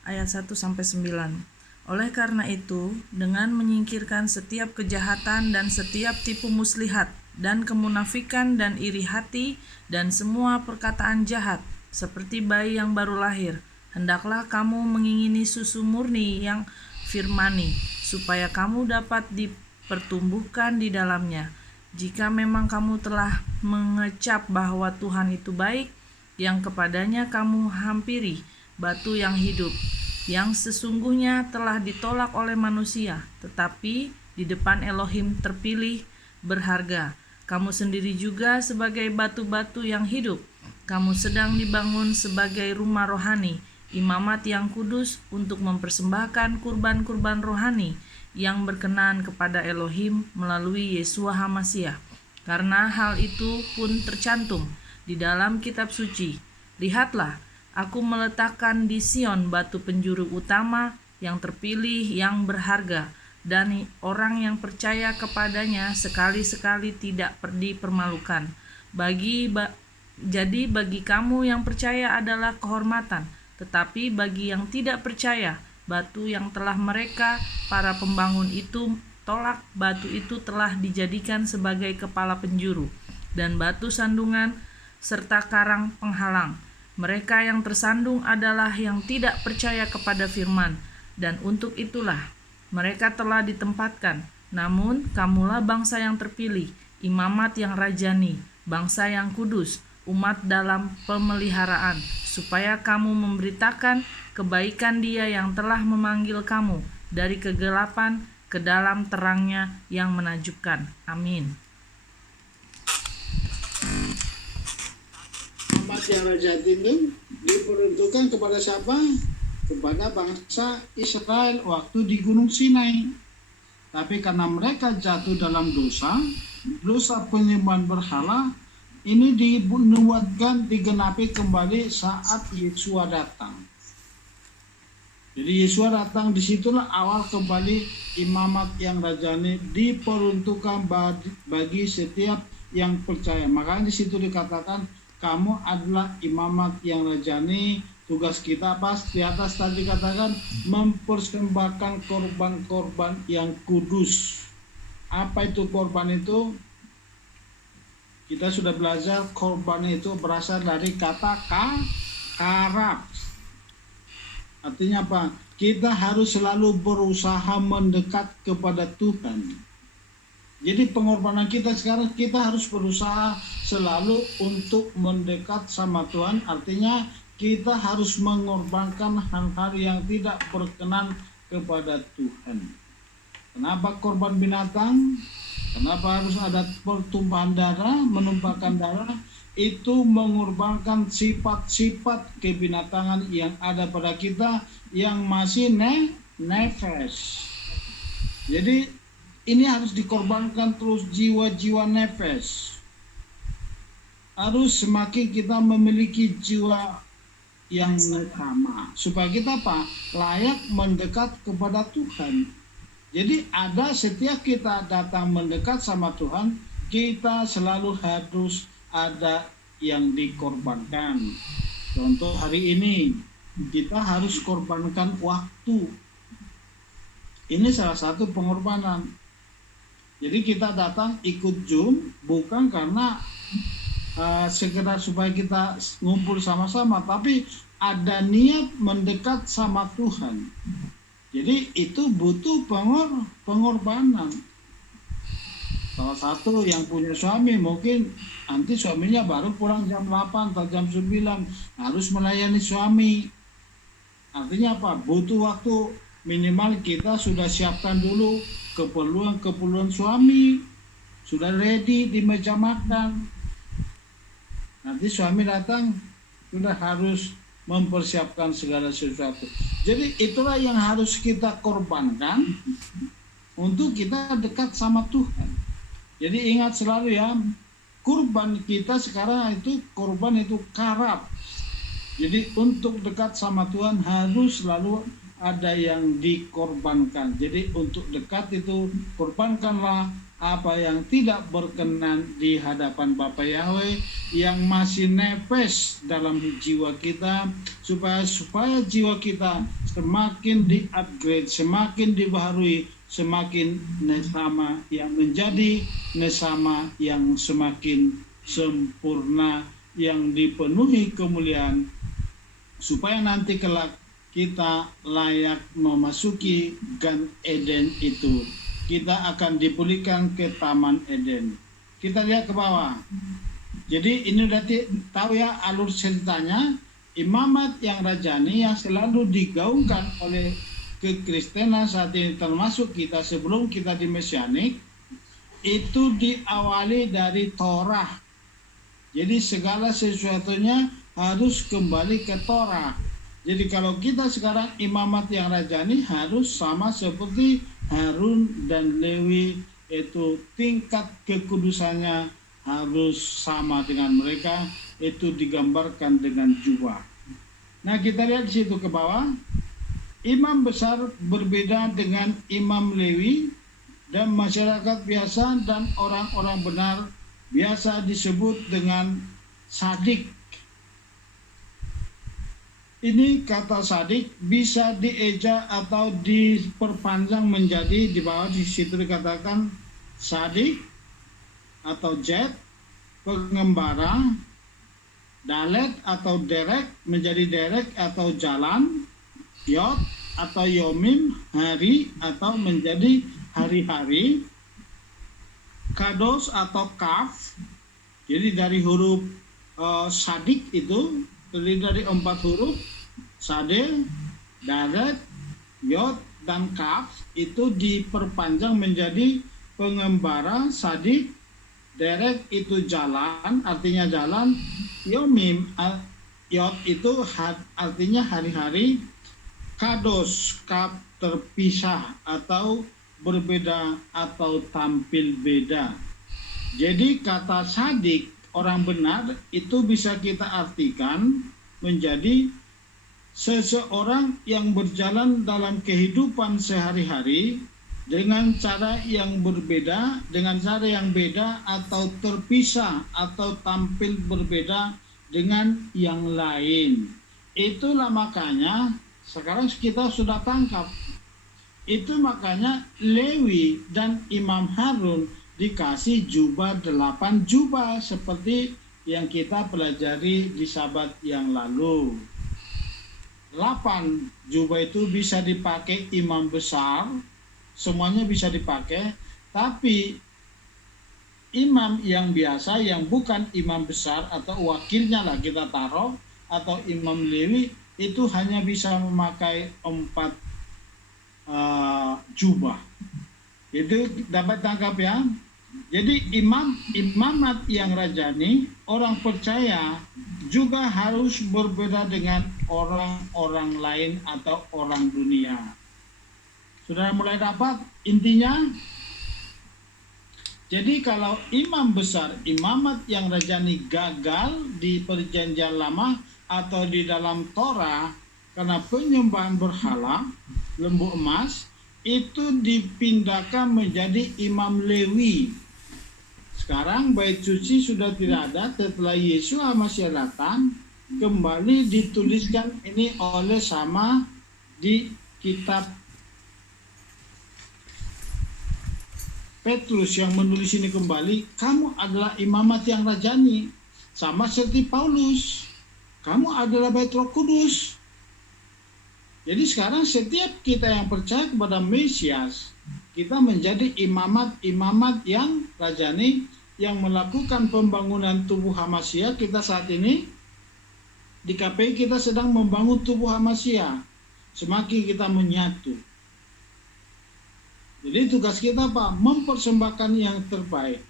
ayat 1 sampai 9. Oleh karena itu, dengan menyingkirkan setiap kejahatan dan setiap tipu muslihat dan kemunafikan dan iri hati dan semua perkataan jahat, seperti bayi yang baru lahir, hendaklah kamu mengingini susu murni yang firmani, supaya kamu dapat dipertumbuhkan di dalamnya. Jika memang kamu telah mengecap bahwa Tuhan itu baik, yang kepadanya kamu hampiri batu yang hidup, yang sesungguhnya telah ditolak oleh manusia, tetapi di depan Elohim terpilih, berharga. Kamu sendiri juga sebagai batu-batu yang hidup. Kamu sedang dibangun sebagai rumah rohani, imamat yang kudus untuk mempersembahkan kurban-kurban rohani yang berkenan kepada Elohim melalui Yeshua HaMashiach. Karena hal itu pun tercantum di dalam kitab suci. Lihatlah, aku meletakkan di Sion batu penjuru utama yang terpilih, yang berharga. dan orang yang percaya kepadanya sekali-sekali tidak dipermalukan. Jadi bagi kamu yang percaya adalah kehormatan, tetapi bagi yang tidak percaya, batu yang telah mereka para pembangun itu tolak, batu itu telah dijadikan sebagai kepala penjuru dan batu sandungan serta karang penghalang. Mereka yang tersandung adalah yang tidak percaya kepada firman, dan untuk itulah mereka telah ditempatkan. Namun kamulah bangsa yang terpilih, imamat yang rajani, bangsa yang kudus, umat dalam pemeliharaan, supaya kamu memberitakan kebaikan Dia yang telah memanggil kamu dari kegelapan ke dalam terangnya yang menakjubkan. Amin. Umat yang rajani itu diperuntukkan kepada siapa? Kepada bangsa Israel waktu di Gunung Sinai. Tapi karena mereka jatuh dalam dosa penyembahan berhala, ini dinubuatkan digenapi kembali saat Yesua datang. Jadi Yesua datang, disitulah awal kembali imamat yang rajani diperuntukkan bagi setiap yang percaya. Makanya di situ dikatakan kamu adalah imamat yang rajani. Tugas kita pas di atas tadi katakan mempersembahkan korban-korban yang kudus. Apa itu korban itu? Kita sudah belajar korban itu berasal dari kata karab. Artinya apa? Kita harus selalu berusaha mendekat kepada Tuhan. Jadi pengorbanan kita sekarang, kita harus berusaha selalu untuk mendekat sama Tuhan. Artinya kita harus mengorbankan hal-hal yang tidak berkenan kepada Tuhan. Kenapa korban binatang? Kenapa harus ada pertumpahan darah, menumpahkan darah? Itu mengorbankan sifat-sifat kebinatangan yang ada pada kita yang masih nefes. Jadi ini harus dikorbankan terus, jiwa-jiwa nefes. Harus semakin kita memiliki jiwa yang sama, supaya kita apa? Layak mendekat kepada Tuhan. Jadi ada setiap kita datang mendekat sama Tuhan, kita selalu harus ada yang dikorbankan. Contoh hari ini, kita harus korbankan waktu. Ini salah satu pengorbanan. Jadi kita datang ikut Zoom bukan karena sekedar supaya kita ngumpul sama-sama, tapi ada niat mendekat sama Tuhan. Jadi itu butuh pengorbanan. Salah satu yang punya suami mungkin nanti suaminya baru pulang jam 8 atau jam 9, harus melayani suami. Artinya apa? Butuh waktu, minimal kita sudah siapkan dulu keperluan suami, sudah ready di meja makan. Nanti suami datang sudah harus mempersiapkan segala sesuatu. Jadi itulah yang harus kita korbankan untuk kita dekat sama Tuhan. Jadi ingat selalu ya, kurban kita sekarang itu korban itu karab. Jadi untuk dekat sama Tuhan harus selalu ada yang dikorbankan. Jadi untuk dekat itu korbankanlah apa yang tidak berkenan di hadapan Bapa Yahweh, yang masih nefes dalam jiwa kita, supaya jiwa kita semakin di-upgrade, semakin dibaharui, semakin nesama yang menjadi nesama yang semakin sempurna, yang dipenuhi kemuliaan, supaya nanti kelak kita layak memasuki Gan Eden itu. Kita akan dipulihkan ke Taman Eden. Kita lihat ke bawah. Jadi ini udah tahu ya alur ceritanya. Imamat yang rajani yang selalu digaungkan oleh kekristenan saat ini, termasuk kita sebelum kita di Mesianik, itu diawali dari Torah. Jadi segala sesuatunya harus kembali ke Torah. Jadi kalau kita sekarang imamat yang rajani harus sama seperti Harun dan Lewi, itu tingkat kekudusannya harus sama dengan mereka, itu digambarkan dengan jubah. Nah kita lihat di situ ke bawah, imam besar berbeda dengan imam Lewi, dan masyarakat biasa dan orang-orang benar biasa disebut dengan sadik. Ini kata sadik bisa dieja atau diperpanjang menjadi, di bawah di situ dikatakan sadik atau jet, pengembara, dalet atau derek menjadi derek atau jalan, yod atau yomim hari atau menjadi hari-hari, kados atau kaf, jadi dari huruf sadik itu terdiri dari 4 huruf, sade, daret, yod, dan kaf, itu diperpanjang menjadi pengembara, sadik, derek itu jalan, artinya jalan, yomim, yod itu artinya hari-hari, kados, kaf terpisah atau berbeda atau tampil beda. Jadi kata sadik, orang benar, itu bisa kita artikan menjadi seseorang yang berjalan dalam kehidupan sehari-hari dengan cara yang berbeda, dengan cara yang beda atau terpisah atau tampil berbeda dengan yang lain. Itulah makanya sekarang kita sudah tangkap. Itu makanya Lewi dan Imam Harun dikasih jubah 8 jubah seperti yang kita pelajari di Sabat yang lalu. 8 jubah itu bisa dipakai imam besar, semuanya bisa dipakai, tapi imam yang biasa yang bukan imam besar atau wakilnya lah kita taruh, atau imam Lewi itu hanya bisa memakai 4 jubah. Itu dapat tangkap ya. Jadi imamat yang rajani, orang percaya juga harus berbeda dengan orang-orang lain atau orang dunia. Sudah mulai dapat intinya? Jadi kalau imam besar, imamat yang rajani gagal di perjanjian lama atau di dalam Torah karena penyembahan berhala, lembu emas, itu dipindahkan menjadi imam Lewi. Sekarang bait suci sudah tidak ada, setelah Yesus masih datang, kembali dituliskan ini oleh sama di kitab Petrus yang menulis ini kembali, kamu adalah imamat yang rajani, sama seperti Paulus, kamu adalah bait Roh Kudus. Jadi sekarang setiap kita yang percaya kepada Mesias, kita menjadi imamat yang rajani yang melakukan pembangunan tubuh Hamasya. Kita saat ini di KPI kita sedang membangun tubuh Hamasya. Semakin kita menyatu. Jadi tugas kita apa? Mempersembahkan yang terbaik.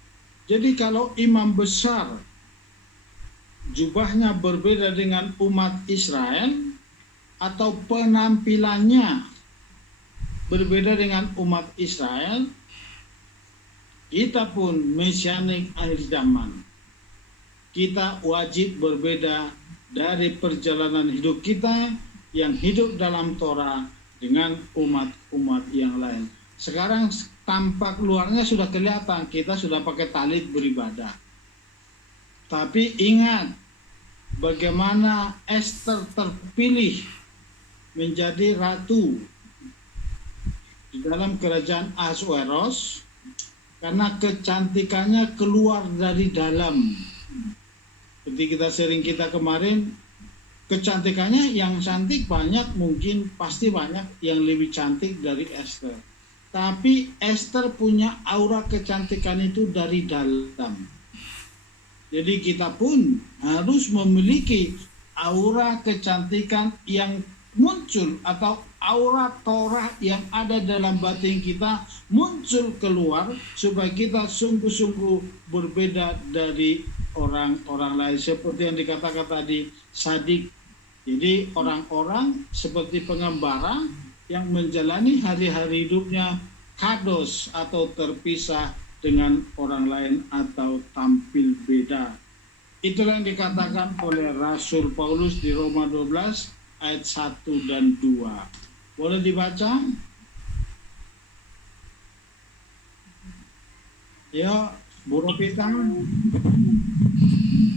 Jadi kalau imam besar jubahnya berbeda dengan umat Israel, atau penampilannya berbeda dengan umat Israel, kita pun mesianik akhir zaman, kita wajib berbeda dari perjalanan hidup kita yang hidup dalam Torah dengan umat-umat yang lain. Sekarang tampak luarnya sudah kelihatan, kita sudah pakai talit beribadah. Tapi ingat bagaimana Esther terpilih menjadi ratu di dalam kerajaan Ahasuerus karena kecantikannya keluar dari dalam. Seperti kita kemarin, kecantikannya yang cantik banyak, mungkin pasti banyak yang lebih cantik dari Esther. Tapi Esther punya aura kecantikan itu dari dalam. Jadi kita pun harus memiliki aura kecantikan yang muncul, atau aura Torah yang ada dalam batin kita muncul keluar, supaya kita sungguh-sungguh berbeda dari orang-orang lain. Seperti yang dikatakan tadi, sadik. Jadi orang-orang seperti pengembara yang menjalani hari-hari hidupnya kados atau terpisah dengan orang lain atau tampil beda. Itulah yang dikatakan oleh Rasul Paulus di Roma 12 ayat 1 dan 2. Boleh dibaca? Ya, Bu Ropita.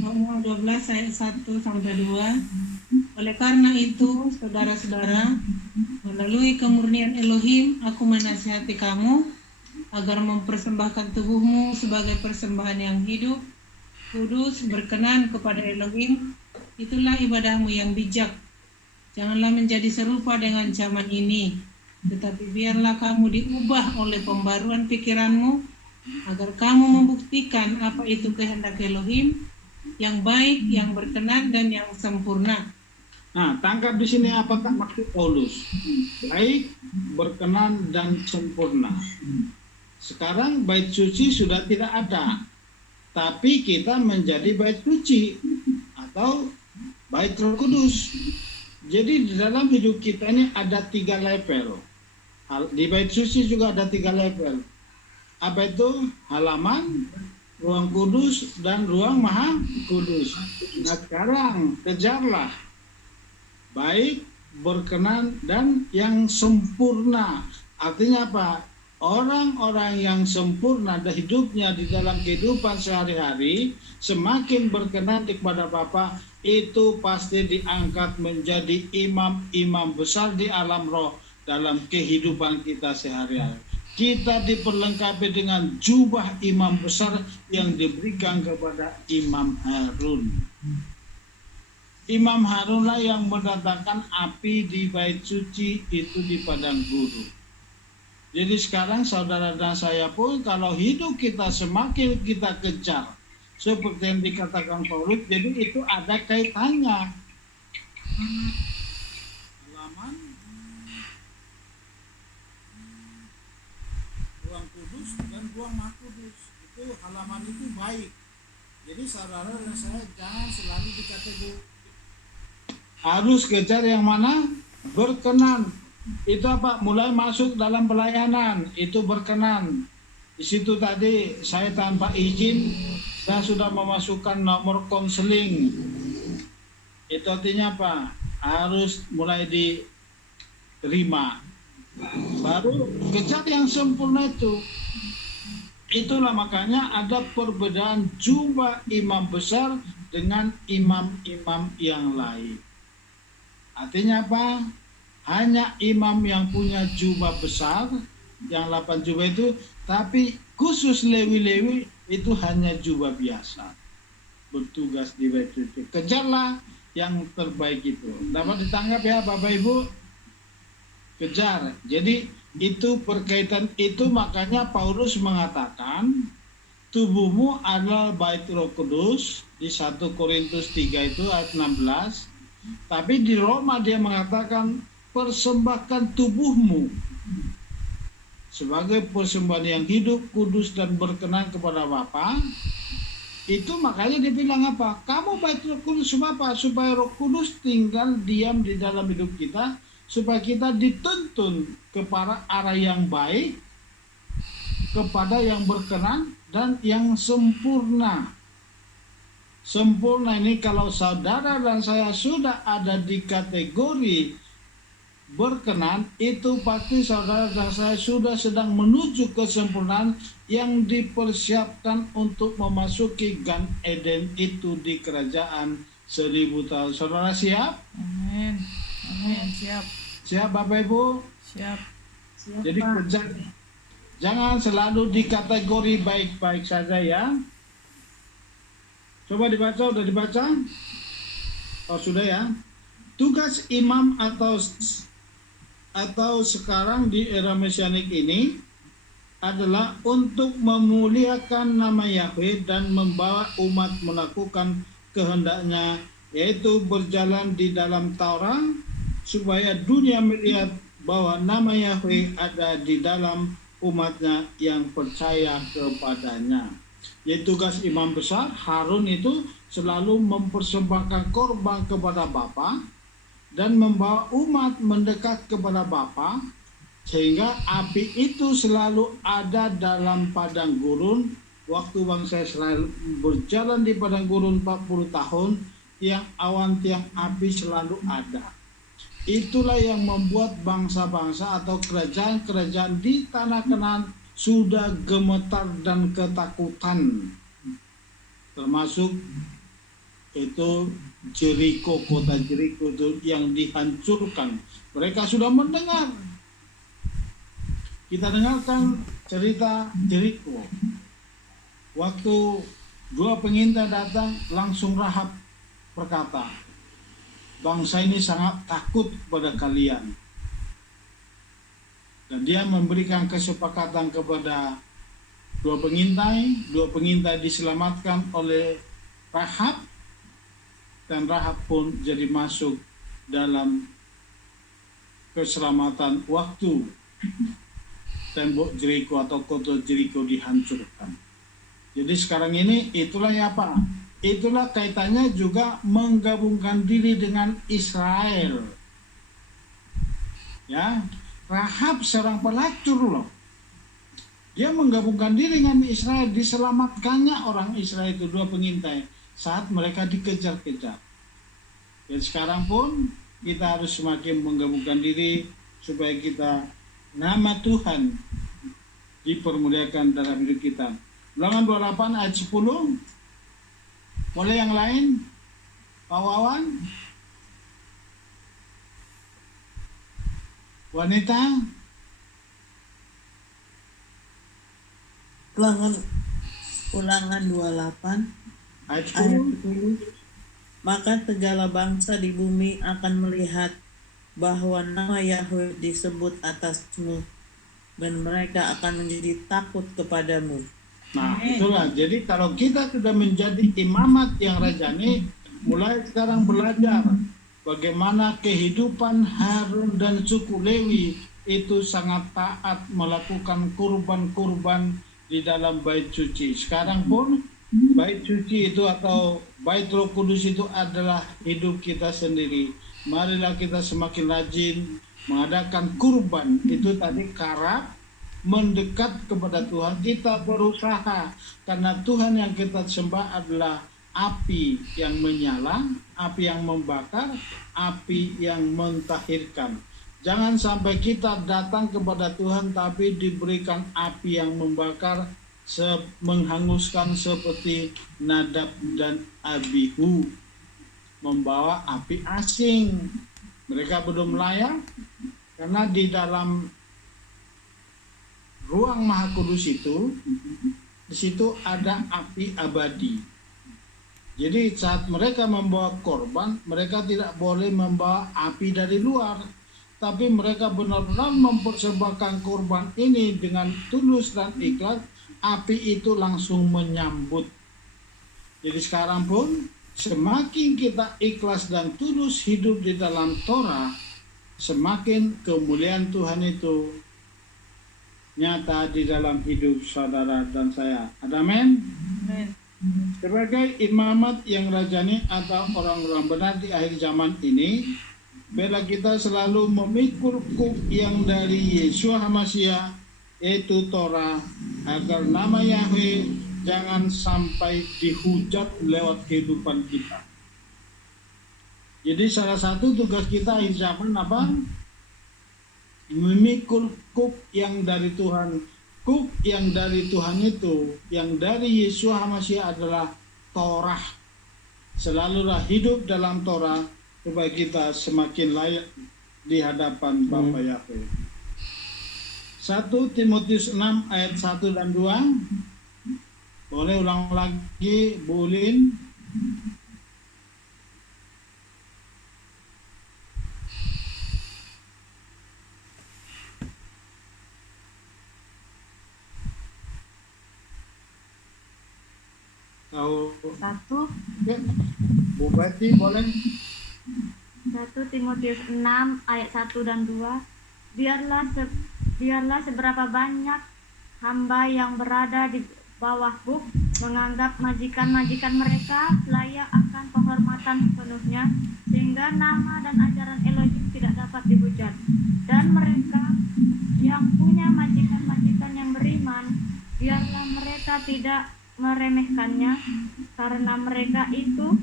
Roma 12 ayat 1 sampai 2. Oleh karena itu, saudara-saudara, melalui kemurnian Elohim, aku menasihati kamu agar mempersembahkan tubuhmu sebagai persembahan yang hidup, kudus, berkenan kepada Elohim. Itulah ibadahmu yang bijak. Janganlah menjadi serupa dengan zaman ini, tetapi biarlah kamu diubah oleh pembaruan pikiranmu, agar kamu membuktikan apa itu kehendak Elohim, yang baik, yang berkenan, dan yang sempurna. Nah, tangkap di sini apakah maksud Paulus? Baik, berkenan, dan sempurna. Sekarang bait suci sudah tidak ada, tapi kita menjadi bait suci atau bait Roh Kudus. Jadi di dalam hidup kita ini ada 3 level. Di bait suci juga ada 3 level. Apa itu? Halaman, ruang kudus, dan ruang maha kudus. Nah sekarang kejarlah baik, berkenan, dan yang sempurna. Artinya apa? Orang-orang yang sempurna dan hidupnya di dalam kehidupan sehari-hari semakin berkenan kepada Bapa, itu pasti diangkat menjadi imam-imam besar di alam roh dalam kehidupan kita sehari-hari. Kita diperlengkapi dengan jubah imam besar yang diberikan kepada Imam Harun. Imam Harunlah yang mendatangkan api di bait suci itu di padang gurun. Jadi sekarang saudara dan saya pun kalau hidup kita semakin kita kejar seperti yang dikatakan Paulus, jadi itu ada kaitannya. Halaman, ruang kudus dan ruang maha kudus, itu halaman itu baik. Jadi saudara dan saya jangan selalu dikategori harus kejar yang mana berkenan. Itu apa? Mulai masuk dalam pelayanan itu berkenan. Di situ tadi saya tanpa izin saya sudah memasukkan nomor konseling. Itu artinya apa? Harus mulai diterima. Baru kejar yang sempurna itu. Itulah makanya ada perbedaan jumlah imam besar dengan imam-imam yang lain. Artinya apa? Hanya imam yang punya jubah besar, yang 8 jubah itu, tapi khusus Lewi-Lewi itu hanya jubah biasa. Bertugas di bait suci. Kejarlah yang terbaik itu. Dapat ditangkap ya Bapak Ibu? Kejar. Jadi itu berkaitan itu, makanya Paulus mengatakan tubuhmu adalah bait Roh Kudus di 1 Korintus 3 itu ayat 16. Tapi di Roma dia mengatakan persembahkan tubuhmu sebagai persembahan yang hidup, kudus, dan berkenan kepada Bapa. Itu makanya dia bilang apa? Kamu bait Roh Kudus apa? Supaya Roh Kudus tinggal diam di dalam hidup kita, supaya kita dituntun kepada arah yang baik, kepada yang berkenan, dan yang sempurna. Sempurna ini kalau saudara dan saya sudah ada di kategori berkenan, itu pasti saudara dan saya sudah sedang menuju kesempurnaan yang dipersiapkan untuk memasuki Gan Eden itu di kerajaan 1000 tahun. Saudara siap? Amin. Amin. Siap. Siap Bapak Ibu? Siap. Jadi kejar. Jangan selalu di kategori baik-baik saja ya. Coba dibaca, udah dibaca? Oh sudah ya. Tugas imam atau sekarang di era mesianik ini adalah untuk memuliakan nama Yahweh dan membawa umat melakukan kehendaknya, yaitu berjalan di dalam Taurat supaya dunia melihat bahwa nama Yahweh ada di dalam umatnya yang percaya kepadanya. Yaitu tugas imam besar Harun itu selalu mempersembahkan korban kepada Bapa dan membawa umat mendekat kepada Bapa, sehingga api itu selalu ada dalam padang gurun. Waktu bangsa Israel berjalan di padang gurun 40 tahun, tiang awan, tiang api selalu ada. itulah yang membuat bangsa-bangsa atau kerajaan-kerajaan di tanah Kanaan sudah gemetar dan ketakutan, termasuk itu Jeriko, kota Jeriko itu yang dihancurkan. Mereka sudah mendengar. Kita dengarkan cerita Jeriko. Waktu dua pengintai datang, langsung Rahab berkata, bangsa ini sangat takut pada kalian. Dan dia memberikan kesepakatan kepada dua pengintai diselamatkan oleh Rahab, dan Rahab pun jadi masuk dalam keselamatan waktu tembok Jeriko atau kota Jeriko dihancurkan. Jadi sekarang ini itulah apa? Itulah kaitannya juga menggabungkan diri dengan Israel. Ya, Rahab seorang pelacur loh. Dia menggabungkan diri dengan Israel, diselamatkannya orang Israel itu dua pengintai saat mereka dikejar-kejar. Dan sekarang pun kita harus semakin menggabungkan diri supaya kita nama Tuhan dipermuliakan dalam hidup kita. Ulangan 28 ayat 10. Boleh yang lain? Pak Wawan? Wanita? Ulangan 28 Ayat ayat 10. 10. Maka segala bangsa di bumi akan melihat bahwa nama Yahweh disebut atasmu, dan mereka akan menjadi takut kepadamu. Nah, itulah. Jadi kalau kita sudah menjadi imamat yang rajani, mulai sekarang belajar bagaimana kehidupan Harun dan suku Lewi itu sangat taat melakukan kurban-kurban di dalam bait suci. Sekarang pun bait suci itu atau bait Roh Kudus itu adalah hidup kita sendiri. Marilah kita semakin rajin mengadakan kurban. Itu tadi karak mendekat kepada Tuhan. Kita berusaha karena Tuhan yang kita sembah adalah api yang menyala, api yang membakar, api yang mentahirkan. Jangan sampai kita datang kepada Tuhan tapi diberikan api yang membakar, menghanguskan seperti Nadab dan Abihu, membawa api asing. Mereka belum layak karena di dalam ruang Maha Kudus itu, di situ ada api abadi. Jadi saat mereka membawa korban, mereka tidak boleh membawa api dari luar, tapi mereka benar-benar mempersembahkan korban ini dengan tulus dan ikhlas. Api itu langsung menyambut. Jadi sekarang pun semakin kita ikhlas dan tulus hidup di dalam Torah, semakin kemuliaan Tuhan itu nyata di dalam hidup saudara dan saya. Amin. Sebagai imamat yang rajani atau orang-orang benar di akhir zaman ini, bila kita selalu memikul kuk yang dari Yesus HaMasyiah, yaitu Torah, agar nama Yahweh jangan sampai dihujat lewat kehidupan kita. Jadi salah satu tugas kita akhir zaman apa? Memikul kuk yang dari Tuhan. Kuk yang dari Tuhan itu, yang dari Yesus HaMasyiah adalah Torah. Selalulah hidup dalam Torah supaya kita semakin layak di hadapan Bapa Yahweh. 1 Timotius 6 ayat 1 dan 2. Boleh ulang lagi, Bu Lin. Tahu? 1 Ya. Bu Bati boleh? 1 Timotius 6 ayat 1 dan 2. Biarlah seberapa banyak hamba yang berada di bawah buk menganggap majikan-majikan mereka layak akan penghormatan sepenuhnya, sehingga nama dan ajaran Elohim tidak dapat dihujat. Dan mereka yang punya majikan-majikan yang beriman, biarlah mereka tidak meremehkannya karena mereka itu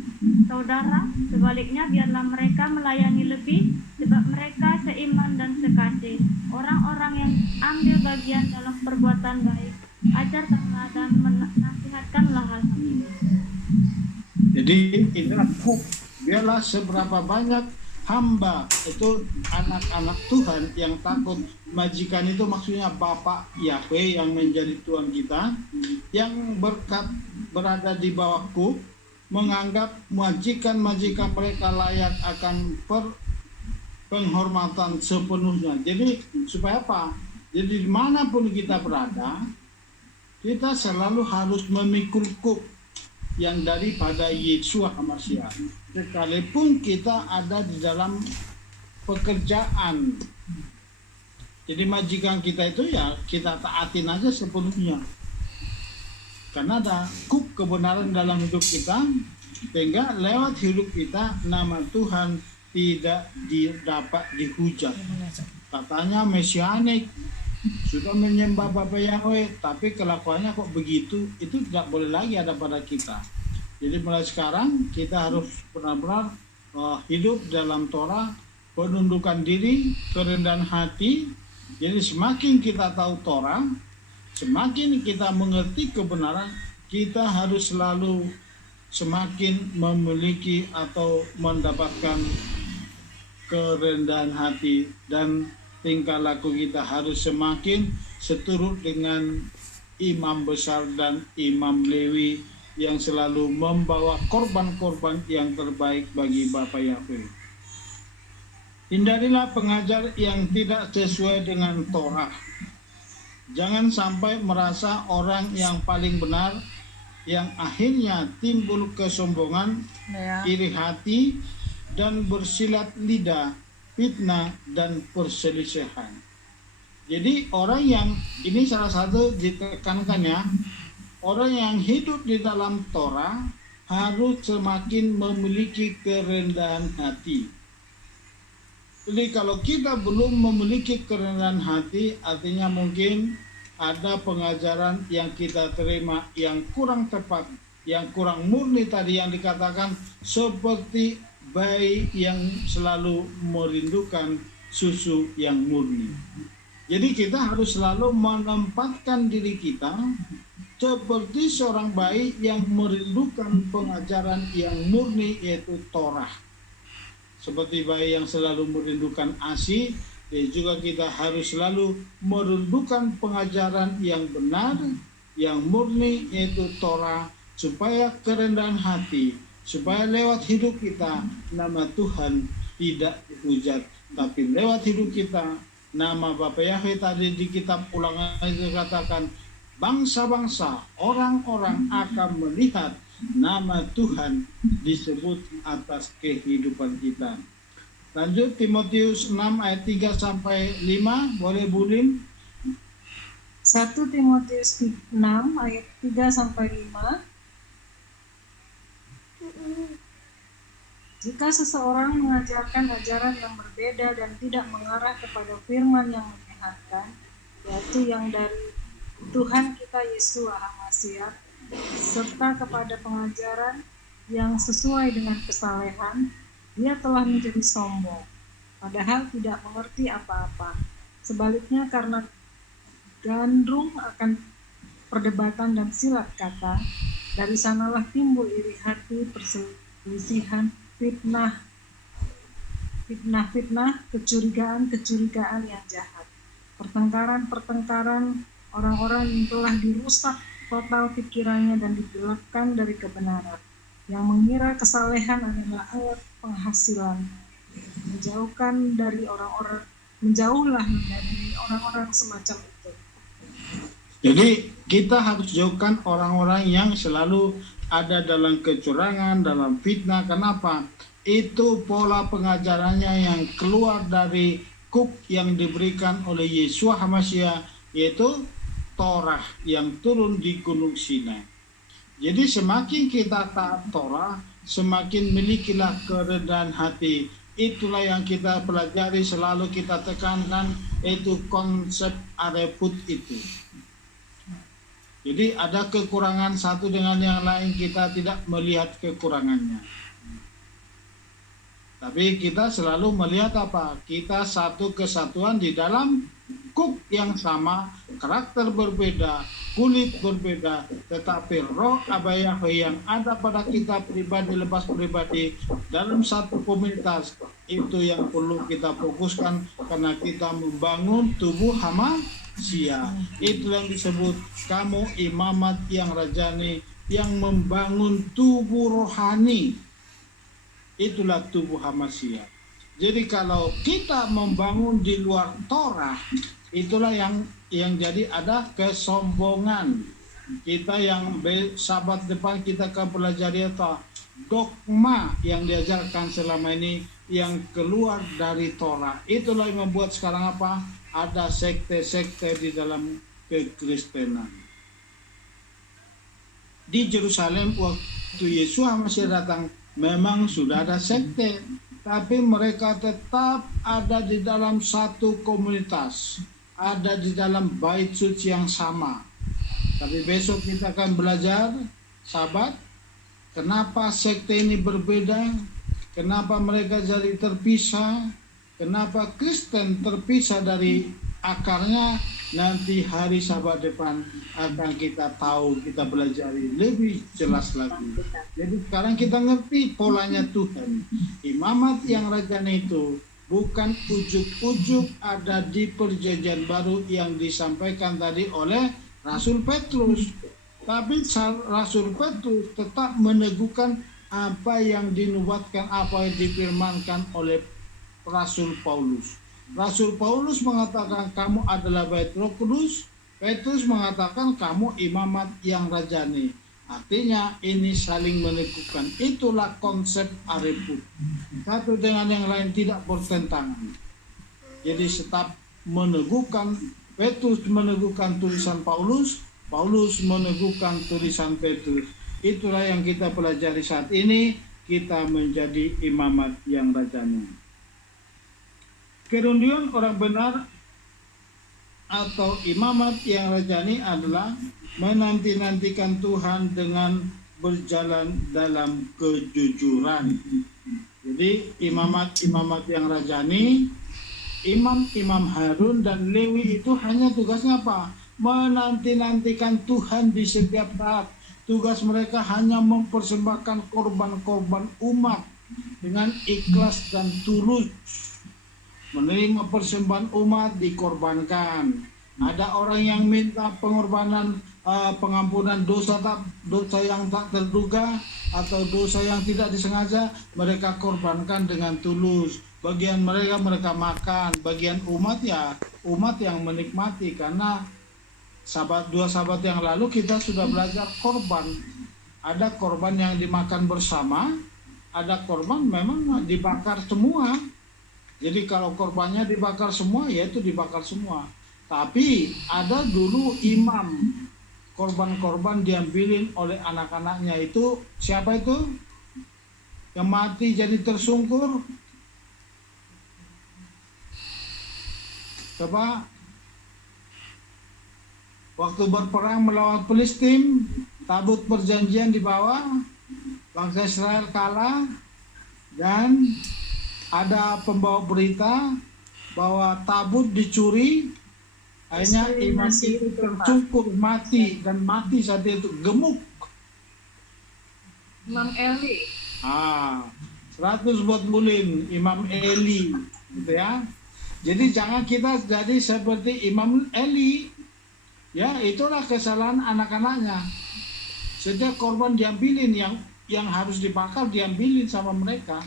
saudara. Sebaliknya biarlah mereka melayani lebih sebab mereka seiman dan sekasih. Orang-orang yang ambil bagian dalam perbuatan baik, ajarkanlah dan menasihatkanlah hal-hal ini. Jadi inilah biarlah seberapa banyak hamba itu anak-anak Tuhan yang takut. Majikan itu maksudnya Bapak Yahweh yang menjadi Tuhan kita, yang berada di bawahku, menganggap majikan-majikan mereka layak akan penghormatan sepenuhnya. Jadi supaya apa? Jadi dimanapun kita berada, kita selalu harus memikul kuk yang daripada Yeshua HaMashiach. Sekalipun kita ada di dalam pekerjaan, jadi majikan kita itu ya kita taatin aja sepenuhnya, karena ada kuk kebenaran dalam hidup kita, sehingga lewat hidup kita nama Tuhan tidak dapat dihujat. Katanya mesianik, sudah menyembah Bapa Yahweh, tapi kelakuannya kok begitu, itu tidak boleh lagi ada pada kita. Jadi mulai sekarang kita harus benar-benar hidup dalam Torah, penundukan diri, kerendahan hati. Jadi semakin kita tahu Torah, semakin kita mengerti kebenaran, kita harus selalu semakin memiliki atau mendapatkan kerendahan hati, dan tingkah laku kita harus semakin seturut dengan imam besar dan imam Lewi yang selalu membawa korban-korban yang terbaik bagi Bapa Yahweh. Hindarilah pengajar yang tidak sesuai dengan Torah. Jangan sampai merasa orang yang paling benar, yang akhirnya timbul kesombongan, iri hati, dan bersilat lidah, fitnah, dan perselisihan. Jadi orang yang, ini salah satu ditekankan ya, orang yang hidup di dalam Torah harus semakin memiliki kerendahan hati. Jadi kalau kita belum memiliki kerendahan hati, artinya mungkin ada pengajaran yang kita terima yang kurang tepat, yang kurang murni tadi yang dikatakan, seperti bayi yang selalu merindukan susu yang murni. Jadi kita harus selalu menempatkan diri kita seperti seorang bayi yang merindukan pengajaran yang murni, yaitu Torah. Seperti bayi yang selalu merindukan ASI, juga kita harus selalu merindukan pengajaran yang benar, yang murni, yaitu Torah, supaya kerendahan hati, supaya lewat hidup kita nama Tuhan tidak dihujat, tapi lewat hidup kita nama Bapa Yahweh tadi di kitab Ulangan itu katakan, bangsa-bangsa, orang-orang akan melihat nama Tuhan disebut atas kehidupan kita. Lanjut Timotius 6 ayat 3 sampai 5, boleh Bulin? 1 Timotius 6 ayat 3 sampai 5. Jika seseorang mengajarkan ajaran yang berbeda dan tidak mengarah kepada firman yang menyehatkan, yaitu yang dari Tuhan kita Yeshua HaMashiach, serta kepada pengajaran yang sesuai dengan kesalehan, dia telah menjadi sombong, padahal tidak mengerti apa-apa. Sebaliknya, karena gandrung akan perdebatan dan silat kata, dari sanalah timbul iri hati, perselisihan, fitnah, kecurigaan yang jahat, pertengkaran, orang-orang yang telah dirusak total pikirannya dan digelapkan dari kebenaran, yang mengira kesalehan adalah alat penghasilan. Menjauhlah dari orang-orang semacam itu. Jadi kita harus jauhkan orang-orang yang selalu ada dalam kecurangan, dalam fitnah. Kenapa? Itu pola pengajarannya yang keluar dari kuk yang diberikan oleh Yeshua HaMashiach, yaitu Torah yang turun di Gunung Sinai. Jadi semakin kita taat Torah, semakin milikilah kerendahan hati. Itulah yang kita pelajari, selalu kita tekankan, yaitu konsep areput itu. Jadi ada kekurangan satu dengan yang lain, kita tidak melihat kekurangannya. Tapi kita selalu melihat apa? Kita satu kesatuan di dalam kuk yang sama, karakter berbeda, kulit berbeda, tetapi roh Abah Yahweh yang ada pada kita pribadi lepas pribadi dalam satu komunitas, itu yang perlu kita fokuskan karena kita membangun tubuh manusia. Itu yang disebut kamu imamat yang rajani, yang membangun tubuh rohani. Itulah tubuh manusia. Jadi kalau kita membangun di luar Torah, itulah yang jadi ada kesombongan. Kita yang sabat depan kita akan pelajari dogma yang diajarkan selama ini yang keluar dari Torah. Itulah yang membuat sekarang apa? Ada sekte-sekte di dalam kekristenan. Di Yerusalem waktu Yesus masih datang, memang sudah ada sekte, tapi mereka tetap ada di dalam satu komunitas, ada di dalam bait suci yang sama. Tapi besok kita akan belajar, sahabat, kenapa sekte ini berbeda, kenapa mereka jadi terpisah, kenapa Kristen terpisah dari akarnya. Nanti hari Sabat depan akan kita tahu, kita belajar lebih jelas lagi. Jadi sekarang kita ngerti polanya Tuhan. Imamat yang rajani itu bukan ujuk-ujuk ada di perjanjian baru yang disampaikan tadi oleh Rasul Petrus. Tapi Rasul Petrus tetap meneguhkan apa yang dinubuatkan, apa yang difirmankan oleh Rasul Paulus. Rasul Paulus mengatakan kamu adalah bait Roh Kudus. Petrus mengatakan kamu imamat yang rajani. Artinya ini saling meneguhkan. Itulah konsep areput. Satu dengan yang lain tidak bertentangan. Jadi tetap meneguhkan. Petrus meneguhkan tulisan Paulus. Paulus meneguhkan tulisan Petrus. Itulah yang kita pelajari saat ini. Kita menjadi imamat yang rajani. Kerundian orang benar atau imamat yang rajani adalah menanti-nantikan Tuhan dengan berjalan dalam kejujuran. Jadi imamat yang rajani, imam Harun dan Lewi itu hanya tugasnya apa? Menanti-nantikan Tuhan di setiap saat. Tugas mereka hanya mempersembahkan korban-korban umat dengan ikhlas dan tulus. Menerima persembahan umat dikorbankan. Ada orang yang minta pengorbanan pengampunan dosa yang tak terduga atau dosa yang tidak disengaja, mereka korbankan dengan tulus. Bagian mereka makan, bagian umat yang menikmati. Karena dua sahabat yang lalu kita sudah belajar korban. Ada korban yang dimakan bersama, ada korban memang dibakar semua. Jadi kalau korbannya dibakar semua, ya itu dibakar semua. Tapi ada dulu imam, korban-korban diambilin oleh anak-anaknya itu. Siapa itu? Yang mati jadi tersungkur. Coba. Waktu berperang melawan Filistin, tabut perjanjian dibawa, bangsa Israel kalah, dan ada pembawa berita bahwa tabut dicuri, akhirnya imam itu tercungkur mati dan mati saat itu gemuk. Imam Eli. 100 buat mulin Imam Eli, gitu ya. Jadi jangan kita jadi seperti Imam Eli. Ya, itulah kesalahan anak-anaknya. Setiap korban diambilin, yang harus dibakar diambilin sama mereka.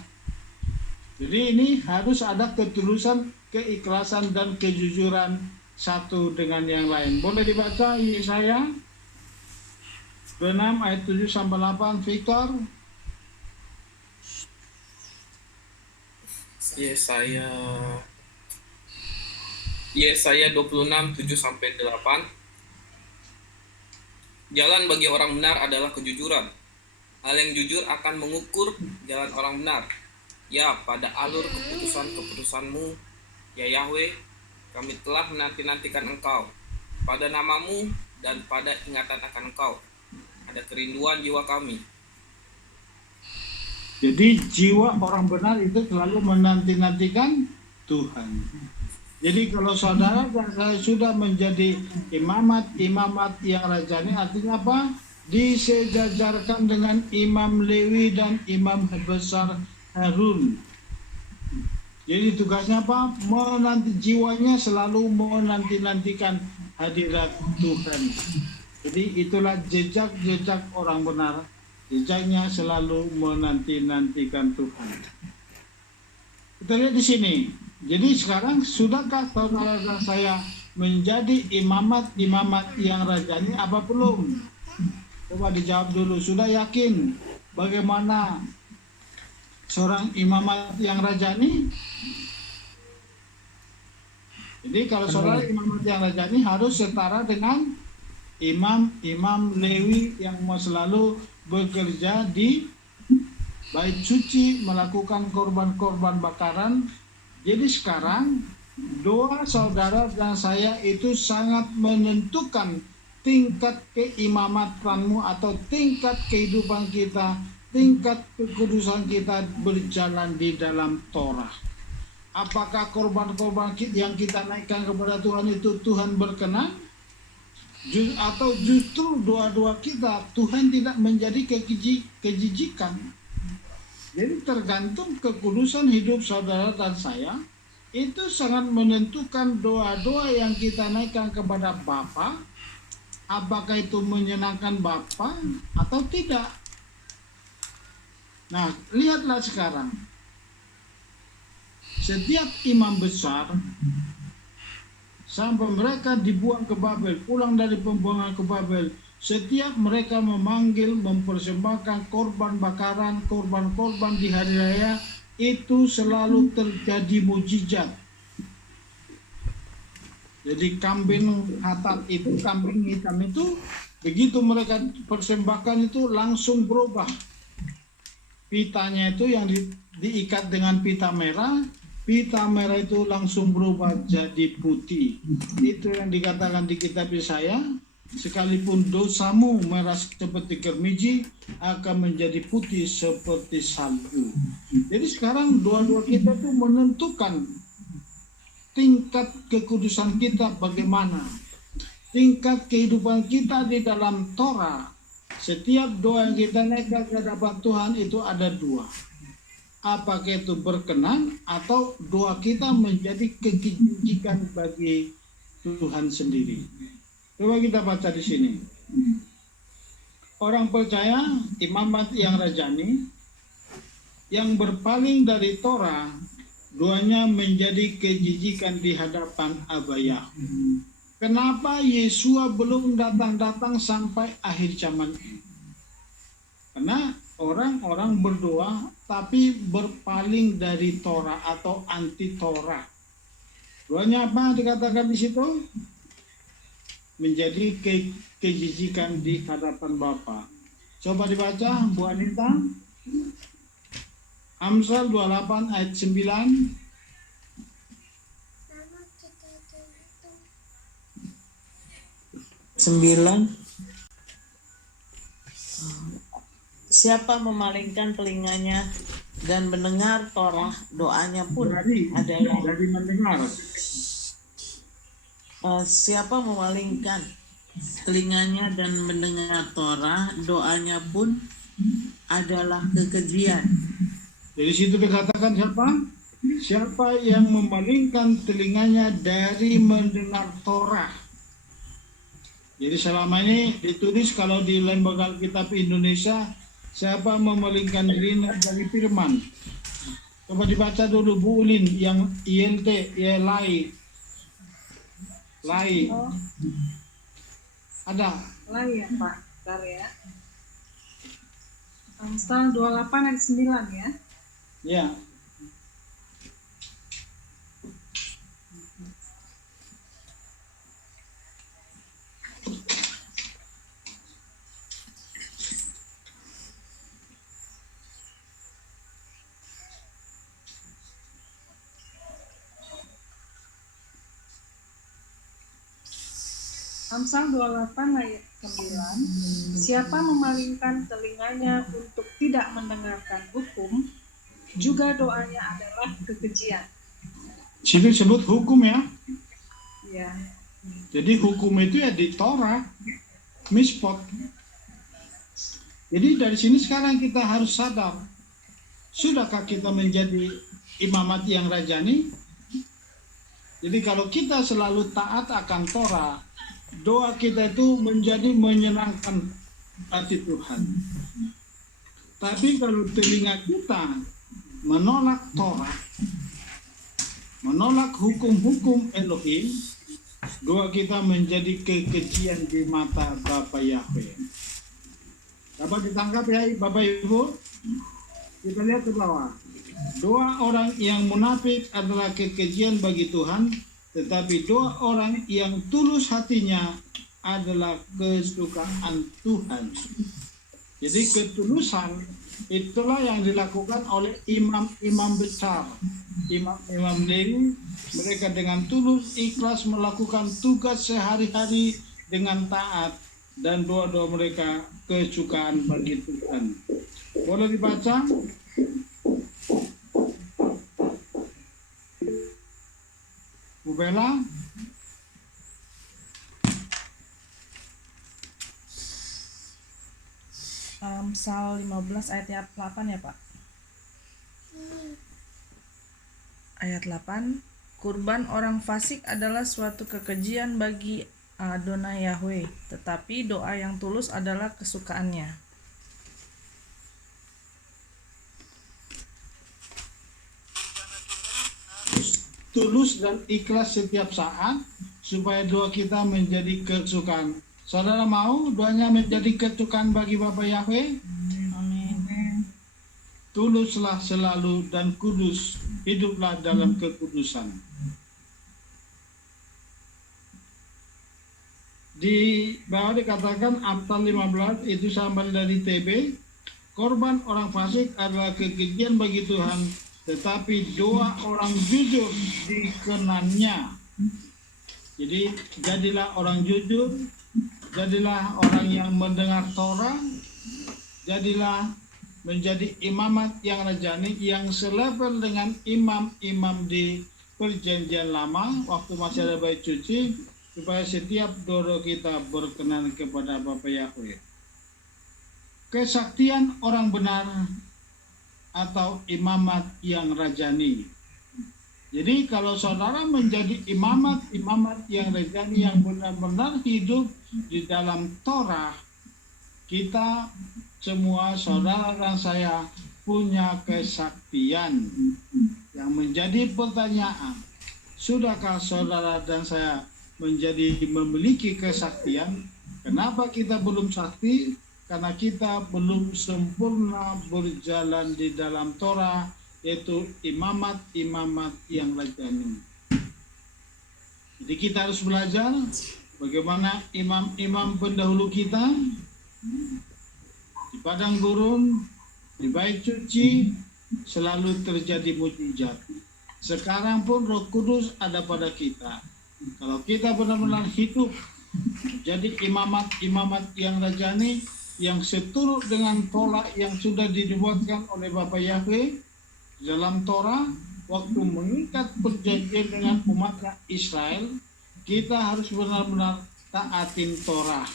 Jadi ini harus ada ketulusan, keikhlasan, dan kejujuran satu dengan yang lain. Boleh dibaca Yesaya 26 ayat 7 sampai 8, Victor? Yesaya 26 7 sampai 8. Jalan bagi orang benar adalah kejujuran. Hal yang jujur akan mengukur jalan orang benar. Ya, pada alur keputusan-Keputusanmu, ya Yahweh, kami telah menanti-nantikan Engkau. Pada namamu dan pada ingatan akan Engkau. Ada kerinduan jiwa kami. Jadi jiwa orang benar itu selalu menanti-nantikan Tuhan. Jadi kalau saudara dan saya sudah menjadi imamat yang rajani, artinya apa? Disejajarkan dengan Imam Lewi dan Imam besar Harun. Jadi tugasnya apa? Menanti, jiwanya selalu menanti-nantikan hadirat Tuhan. Jadi itulah jejak-jejak orang benar. Jejaknya selalu menanti-nantikan Tuhan. Kita lihat di sini. Jadi sekarang sudahkah saudara dan saya menjadi imamat yang rajani apa belum? Coba dijawab dulu. Sudah yakin bagaimana seorang imamat yang rajani? Jadi kalau saudara imamat yang rajani harus setara dengan imam Lewi yang mau selalu bekerja di bait suci, melakukan korban-korban bakaran. Jadi sekarang doa saudara dan saya itu sangat menentukan tingkat keimamatanmu atau tingkat kehidupan kita, tingkat kekudusan kita berjalan di dalam Torah. Apakah korban-korban yang kita naikkan kepada Tuhan itu Tuhan berkenan? Atau justru doa-doa kita Tuhan tidak menjadi kejijikan? Jadi tergantung kekudusan hidup saudara dan saya, itu sangat menentukan doa-doa yang kita naikkan kepada Bapa, apakah itu menyenangkan Bapa atau tidak. Nah, lihatlah sekarang. Setiap imam besar sampai mereka dibuang ke Babel, pulang dari pembuangan ke Babel, setiap mereka memanggil, mempersembahkan korban bakaran, korban-korban di hari raya, itu selalu terjadi mujizat. Jadi kambing hatat itu, kambing hitam itu, begitu mereka persembahkan itu langsung berubah. Pitanya itu yang diikat dengan pita merah itu langsung berubah jadi putih. Itu yang dikatakan di kitab Yesaya, sekalipun dosamu merah seperti kermiji akan menjadi putih seperti salju. Jadi sekarang doa-doa kita itu menentukan tingkat kekudusan kita bagaimana, tingkat kehidupan kita di dalam Torah. Setiap doa yang kita naikkan ke hadapan Tuhan itu ada dua. Apakah itu berkenan atau doa kita menjadi kejijikan bagi Tuhan sendiri. Coba kita baca di sini. Orang percaya imamat yang rajani yang berpaling dari Torah, doanya menjadi kejijikan di hadapan Abaya. Kenapa Yesua belum datang sampai akhir zaman ini? Karena orang-orang berdoa tapi berpaling dari Torah atau anti Torah. Doanya apa dikatakan di situ? Menjadi kejijikan di hadapan Bapa. Coba dibaca Bu Anita. Amsal 28 ayat 9. Siapa memalingkan telinganya dan mendengar Torah, doanya pun adalah Jadi mendengar. Siapa memalingkan telinganya dan mendengar Torah, doanya pun adalah kekejian. Jadi situ dikatakan siapa? Siapa yang memalingkan telinganya dari mendengar Torah. Jadi selama ini ditulis kalau di Lembaga Alkitab Indonesia, siapa memalingkan dirinya dari firman. Coba dibaca dulu Bu Ulin yang ILT, ya lai. Ada? Lai ya Pak, bentar ya. Amsal 28 ayat 9 ya. Ya. Amsal 28 ayat 9, siapa memalingkan telinganya untuk tidak mendengarkan hukum, juga doanya adalah kekejian. Sini sebut hukum ya. Ya, Jadi hukum itu ya di Torah, mispot. Jadi dari sini sekarang kita harus sadar, sudahkah kita menjadi imamat yang rajani? Jadi kalau kita selalu taat akan Torah, doa kita itu menjadi menyenangkan hati Tuhan. Tapi kalau telinga kita menolak Torah, menolak hukum-hukum Elohim, doa kita menjadi kekejian di mata Bapa Yahweh. Dapat ditangkap ya Bapak Ibu? Kita lihat ke bawah. Doa orang yang munafik adalah kekejian bagi Tuhan, tetapi doa orang yang tulus hatinya adalah kesukaan Tuhan. Jadi ketulusan itulah yang dilakukan oleh imam-imam besar, imam-imam Lewi. Mereka dengan tulus ikhlas melakukan tugas sehari-hari dengan taat, dan doa-doa mereka kesukaan bagi Tuhan. Boleh dibaca? Bu Bella? Amsal 15 ayat 8 ya Pak. Ayat 8, kurban orang fasik adalah suatu kekejian bagi Adonai Yahweh, tetapi doa yang tulus adalah kesukaannya. Tulus dan ikhlas setiap saat supaya doa kita menjadi kesukaan. Saudara mau doanya menjadi kesukaan bagi Bapa Yahweh? Amin. Tuluslah selalu dan kudus, hiduplah dalam kekudusan. Di bawah dikatakan Amsal 15 itu sampai dari TB, korban orang fasik adalah kekejian bagi Tuhan, tetapi doa orang jujur dikenannya. Jadi jadilah orang jujur, jadilah orang yang mendengar Torah, jadilah menjadi imamat yang rajani, yang selevel dengan imam-imam di Perjanjian Lama waktu masih ada bait suci, supaya setiap doa kita berkenan kepada Bapa Yahweh. Kesaktian orang benar atau imamat yang rajani. Jadi kalau saudara menjadi imamat yang rajani, yang benar-benar hidup di dalam Torah, kita semua, saudara dan saya, punya kesaktian. Yang menjadi pertanyaan, sudahkah saudara dan saya memiliki kesaktian? Kenapa kita belum sakti? Karena kita belum sempurna berjalan di dalam Torah, yaitu imamat yang rajani. Jadi kita harus belajar bagaimana imam-imam pendahulu kita di padang gurun, di bait suci, selalu terjadi mukjizat. Sekarang pun Roh Kudus ada pada kita. Kalau kita benar-benar hidup jadi imamat yang rajani, yang seturut dengan pola yang sudah dibuatkan oleh Bapa Yahweh dalam Torah, waktu mengikat perjanjian dengan umatnya Israel, kita harus benar-benar taatin Torah.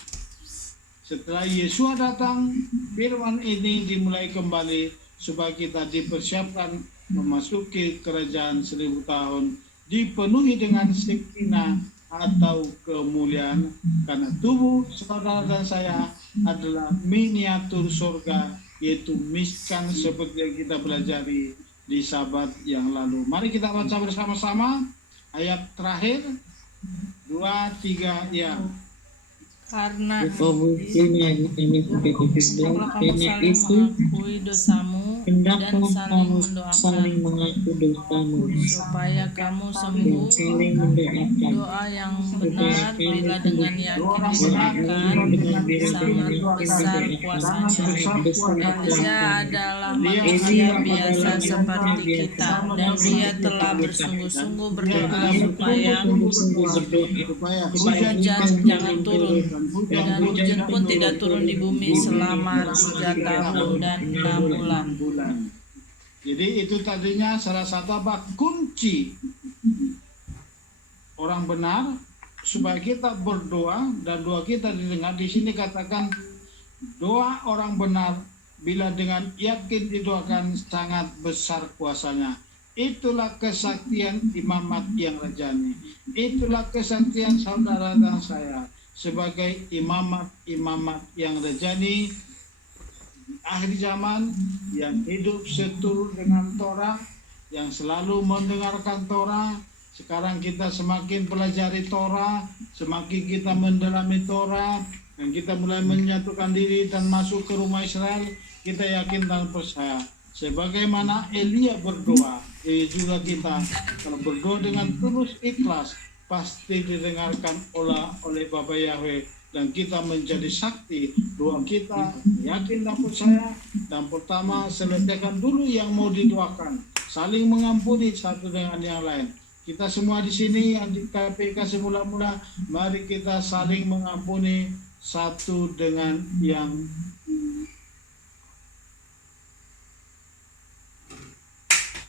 Setelah Yesua datang, firman ini dimulai kembali supaya kita dipersiapkan memasuki kerajaan 1000 tahun, dipenuhi dengan sekina atau kemuliaan, karena tubuh saudara dan saya adalah miniatur surga, yaitu miskan seperti yang kita pelajari di Sabat yang lalu. Mari kita baca bersama-sama ayat terakhir 2-3 ya. Karena setelah kamu saling mengakui dosamu hendaklah kamu mendoakan saling mengaku dosamu supaya kamu dan sembuh. saling mendoakan. Doa yang benar bila dengan yakin didoakan sangat besar kuasanya. Elia adalah manusia biasa seperti kita, dan dia telah bersungguh-sungguh berdoa supaya hujan jangan turun, dan hujan pun tidak turun di bumi selama 3 tahun dan 6 bulan. Jadi itu tadinya salah satu kunci orang benar supaya kita berdoa dan doa kita didengar. Di sini katakan doa orang benar bila dengan yakin didoakan sangat besar kuasanya. Itulah kesaktian imamat yang rajani. Itulah kesaktian saudara dan saya sebagai imamat yang rajani akhir zaman, yang hidup seturut dengan Torah, yang selalu mendengarkan Torah. Sekarang kita semakin pelajari Torah, semakin kita mendalami Torah, dan kita mulai menyatukan diri dan masuk ke rumah Israel. Kita yakin dan percaya sebagaimana Elia berdoa, juga kita kalau berdoa dengan tulus ikhlas pasti didengarkan oleh Bapa Yahweh, dan kita menjadi sakti. Doa kita yakin dan percaya. Dan pertama, selesaikan dulu yang mau didoakan, saling mengampuni satu dengan yang lain. Kita semua di sini yang di KPK semula-mula, mari kita saling mengampuni satu dengan yang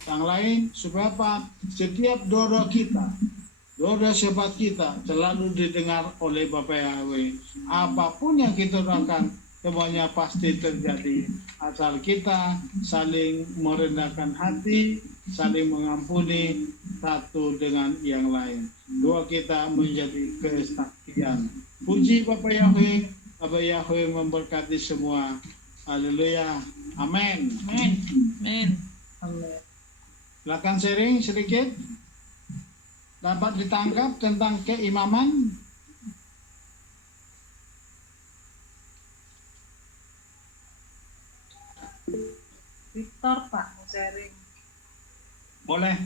lain, supaya apa? Setiap doa kita, doa syafaat kita selalu didengar oleh Bapa Yahweh. Apapun yang kita doakan, semuanya pasti terjadi asal kita saling merendahkan hati, saling mengampuni satu dengan yang lain. Doa kita menjadi kesaktian. Puji Bapa Yahweh. Bapa Yahweh memberkati semua. Haleluya. Amin. Amin. Silakan sharing sedikit. Dapat ditangkap tentang keimaman. Victor, Pak, mau sharing. Boleh.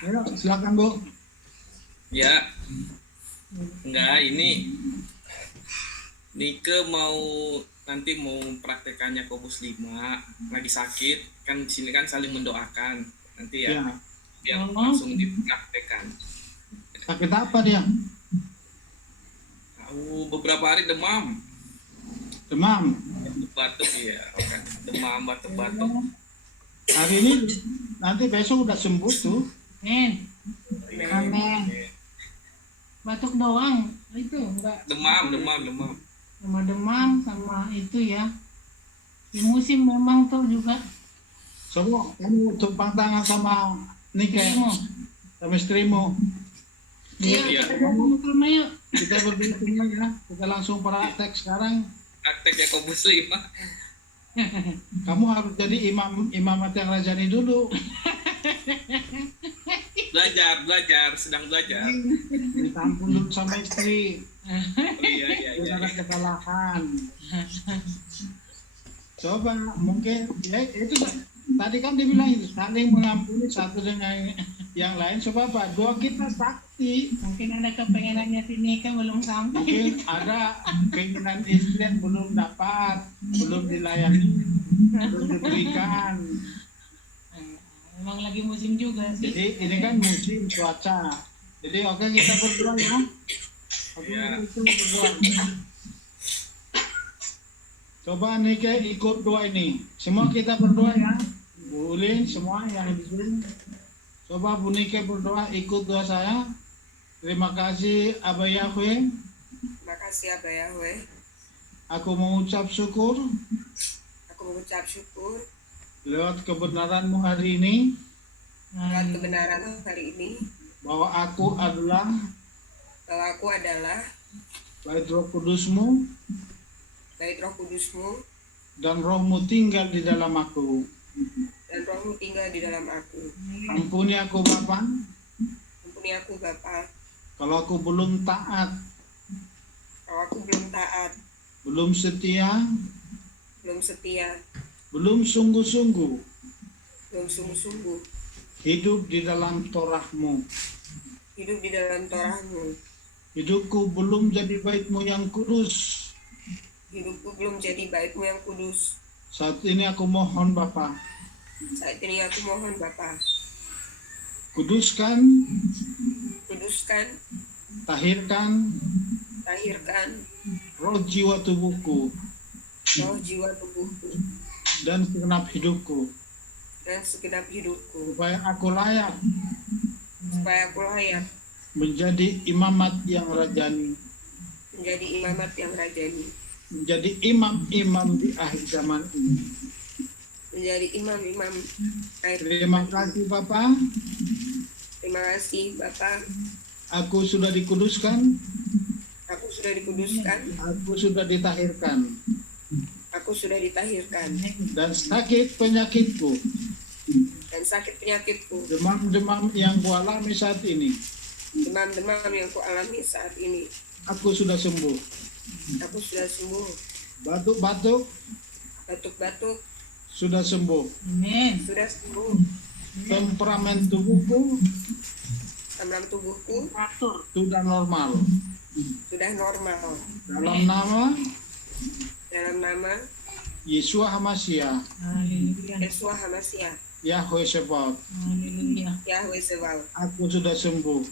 Ayo, silakan Bu. Ya, enggak, ini Nike nanti mau praktekannya Yakobus 5, lagi sakit, kan di sini kan saling mendoakan. Nanti ya, dia langsung dipraktekan. Sakit apa dia? Tahu beberapa hari demam. Demam. Batuk ya, kan. Demam, batuk-batuk. Hari ini nanti besok udah sembuh tuh. Amin. Batuk doang itu enggak. Demam. Sama demam sama itu ya. Di musim memang tuh juga. Semua kamu tumpang tangan sama Nike, sama istrimu. Iya, kita sama yuk. Kita berdua semua ya. Kita langsung praktek sekarang. Praktek Yakobus 5. Kamu harus jadi imamat yang rajani dulu. Belajar, sedang belajar. Minta ampun dulu sama istri. Iya. Jangan ada kesalahan. Coba mungkin ya itu tadi kan dibilang itu saling mengampuni satu dengan yang lain. Coba apa? Doa kita sakti. Mungkin ada kepengenannya sini kan belum sampai. Mungkin ada keinginan istri yang belum dapat, belum dilayani, belum diberikan. Memang lagi musim juga sih. Jadi ini kan musim cuaca. Jadi oke, kita berdoa ya. Oke, itu berdoa. Coba Nike ikut doa ini. Semua kita berdoa ya. Bu Ulin, semua yang di sini. Coba Bu Nike berdoa, ikut doa saya. Terima kasih Abah Yahweh. Terima kasih Abah Yahweh. Aku mengucap syukur lewat kebenaran-Mu hari ini, lewat kebenaran hari ini, bahwa aku adalah bait Roh Kudus-Mu, dan Roh-Mu tinggal di dalam aku. Ampuni aku Bapa, ampuni aku Bapa. Kalau aku belum taat, Kalau aku belum taat, belum setia, belum setia, belum sungguh-sungguh belum sungguh-sungguh hidup di dalam Torah-Mu, hidup di dalam Torah-Mu, hidupku belum jadi bait-Mu yang kudus. hidupku belum jadi bait-Mu yang kudus. Saat ini aku mohon Bapa, Saat ini aku mohon Bapa, kuduskan, kuduskan, tahirkan tahirkan roh jiwa tubuhku roh jiwa tubuhku dan segenap hidupku, dan segenap hidupku, supaya aku layak supaya aku layak menjadi imamat yang rajani, menjadi imamat yang rajani, menjadi imam-imam di akhir zaman ini. menjadi imam-imam akhir. Terima kasih Bapa, Terima kasih Bapa, aku sudah dikuduskan, aku sudah dikuduskan, aku sudah ditahirkan, aku sudah ditahirkan, dan sakit penyakitku, dan sakit penyakitku, demam-demam yang kualami saat ini, demam-demam yang kualami saat ini, aku sudah sembuh. aku sudah sembuh, Batuk-batuk batuk-batuk sudah sembuh. Amin. sudah sembuh, Temperamen tubuhku demam tubuhku sudah normal. sudah normal. Dalam nama Dalam nama Yeshua HaMashiach, Haleluya. Yeshua HaMashiach, Yahweh Sebaot, Haleluya. Yahweh Sebaot, aku sudah sembuh.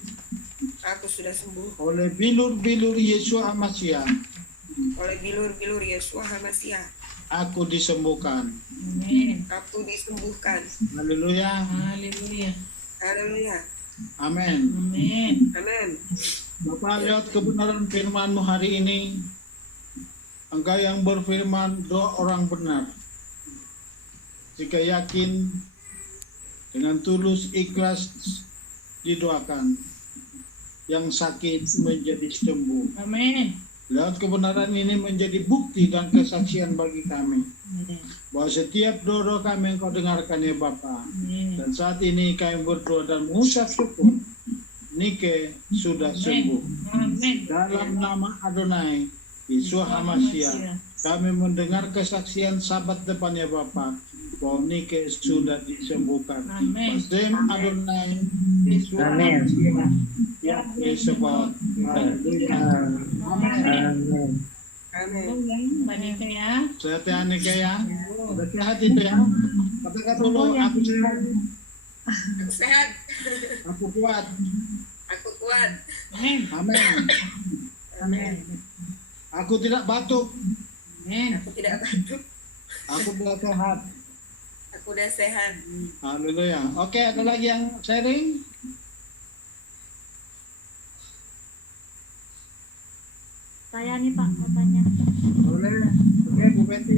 aku sudah sembuh Oleh bilur-bilur Yeshua HaMashiach, oleh bilur-bilur Yeshua HaMashiach, aku disembuhkan. Amin. aku disembuhkan. Haleluya. Haleluya. Haleluya. Amin. Amin. Amin. Bapak, lihat kebenaran firman-Mu hari ini. Engkau yang berfirman, doa orang benar, jika yakin, dengan tulus ikhlas didoakan, yang sakit menjadi sembuh. Amin. Lihat kebenaran ini menjadi bukti dan kesaksian bagi kami, bahwa setiap doa kami Engkau dengarkan ya Bapa. Amin. Dan saat ini kami berdoa dan mengucap syukur, Nike sudah sembuh. Amin. Dalam nama Adonai, Yeshua HaMashiach, kami mendengar kesaksian sahabat depannya Bapa, bahwa Nike sudah disembuhkan. Amin. Basem Adonai, Yeshua HaMashiach, Yahweh Sebaot. Haleluya. Amin. Amin. Banyak ya. Sehat ya Nike ya? Udah sehat itu ya? Katakan dulu, aku sehat, Aku sehat. aku kuat. Aku kuat. Amin. Amin. Amin. Aku tidak batuk, Amin. Aku tidak batuk. aku sudah sehat. Aku udah sehat. Haleluya. Oke, ada lagi yang sharing? Saya nih Pak mau tanya. Boleh. Oke, Bu Betty.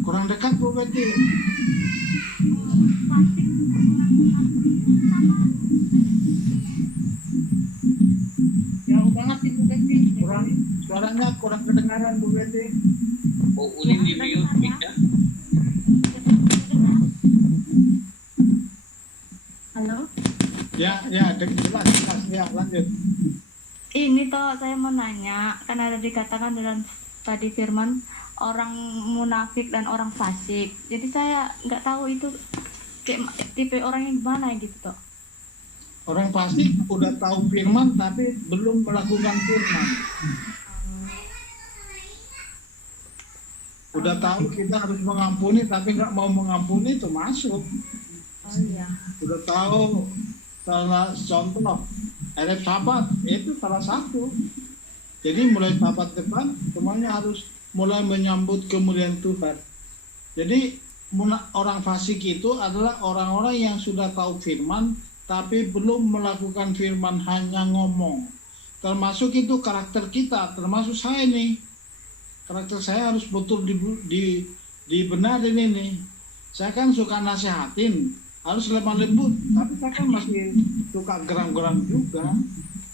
Kurang dekat Bu Betty. Jauh banget itu Betty. Suaranya kurang kedengaran Bu Betty. Oh, ulin di mute mic-nya. Halo. Ya, jelas. Ya, lanjut. Ini toh saya mau nanya, kan ada dikatakan dalam tadi firman orang munafik dan orang fasik. Jadi saya nggak tahu itu tipe orang yang gimana gitu toh. Orang fasik udah tahu firman tapi belum melakukan firman. Udah tahu kita harus mengampuni tapi nggak mau mengampuni, itu masuk. Oh iya. Udah tahu, salah contoh Erep sahabat itu salah satu. Jadi mulai sahabat depan semuanya harus mulai menyambut kemuliaan Tuhan. Jadi orang fasik itu adalah orang-orang yang sudah tahu firman tapi belum melakukan firman, hanya ngomong. Termasuk itu karakter kita, termasuk saya nih. Karakter saya harus betul dibenarin ini. Saya kan suka nasihatin, harus lemah lembut, tapi saya kan masih suka geram-geram juga.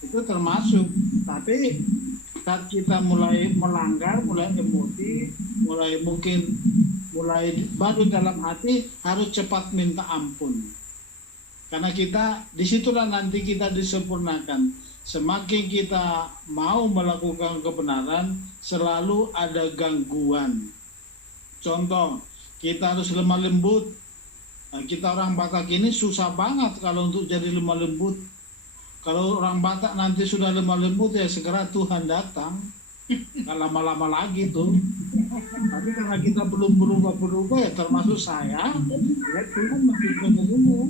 Itu termasuk. Tapi saat kita mulai melanggar, mulai emosi, mulai baru dalam hati harus cepat minta ampun. Karena kita disitulah nanti kita disempurnakan. Semakin kita mau melakukan kebenaran, selalu ada gangguan. Contoh, kita harus lemah lembut. Nah, kita orang Batak ini susah banget kalau untuk jadi lemah lembut. Kalau orang Batak nanti sudah lemah lembut ya segera Tuhan datang. Nggak lama-lama lagi tuh. Tapi karena kita belum berubah ya termasuk saya, ya Tuhan masih menunggu.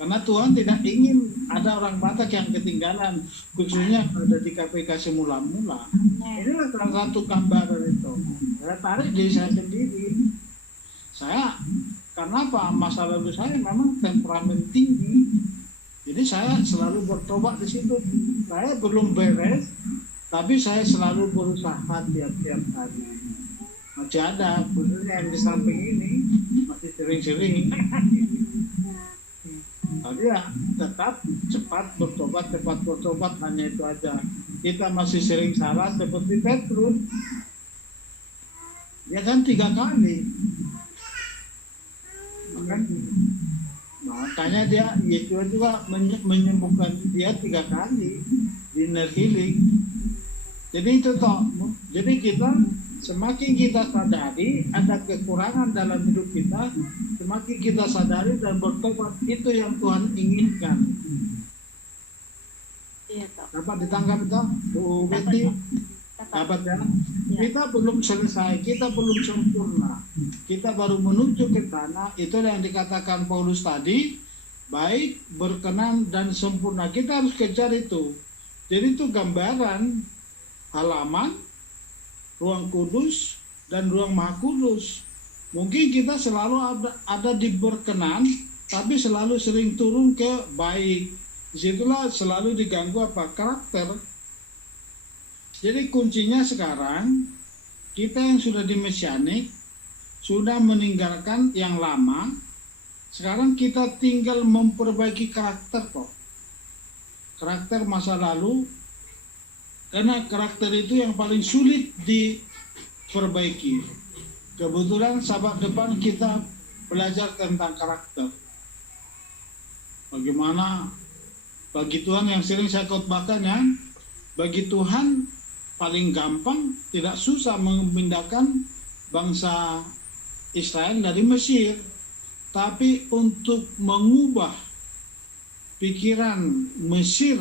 Karena Tuhan tidak ingin ada orang Batak yang ketinggalan, khususnya ada di KPK semula-mula. Inilah salah satu gambaran itu. Saya tarik diri saya sendiri. Saya, karena apa? Masa lalu saya memang temperamen tinggi. Jadi saya selalu bertobat di situ. Saya belum beres, tapi saya selalu berusaha tiap-tiap hari. Masih ada, khususnya yang di samping ini, masih sering-sering. Tapi ya tetap cepat bertobat, hanya itu aja. Kita masih sering salah seperti Petrus. Dia kan 3 kali. Makanya Yesus juga menyembuhkan dia 3 kali di inner healing. Jadi itu toh. Jadi kita semakin kita sadari ada kekurangan dalam hidup kita, semakin kita sadari dan bertobat, itu yang Tuhan inginkan. Iya, Tok. Dapat ditangkap toh, Bu Betty? Dapat ya? Kita belum selesai, kita belum sempurna. Kita baru menuju ke sana. Itulah yang dikatakan Paulus tadi, baik, berkenan, dan sempurna. Kita harus kejar itu. Jadi itu gambaran halaman, ruang kudus, dan ruang maha kudus. Mungkin kita selalu ada di berkenan, tapi selalu sering turun ke baik. Disitulah selalu diganggu apa? Karakter. Jadi kuncinya sekarang, kita yang sudah di mesianik, sudah meninggalkan yang lama, sekarang kita tinggal memperbaiki karakter kok. Karakter masa lalu, karena karakter itu yang paling sulit diperbaiki. Kebetulan sahabat depan kita belajar tentang karakter. Bagaimana bagi Tuhan yang sering saya khotbahkan ya, bagi Tuhan paling gampang, tidak susah memindahkan bangsa Israel dari Mesir. Tapi untuk mengubah pikiran Mesir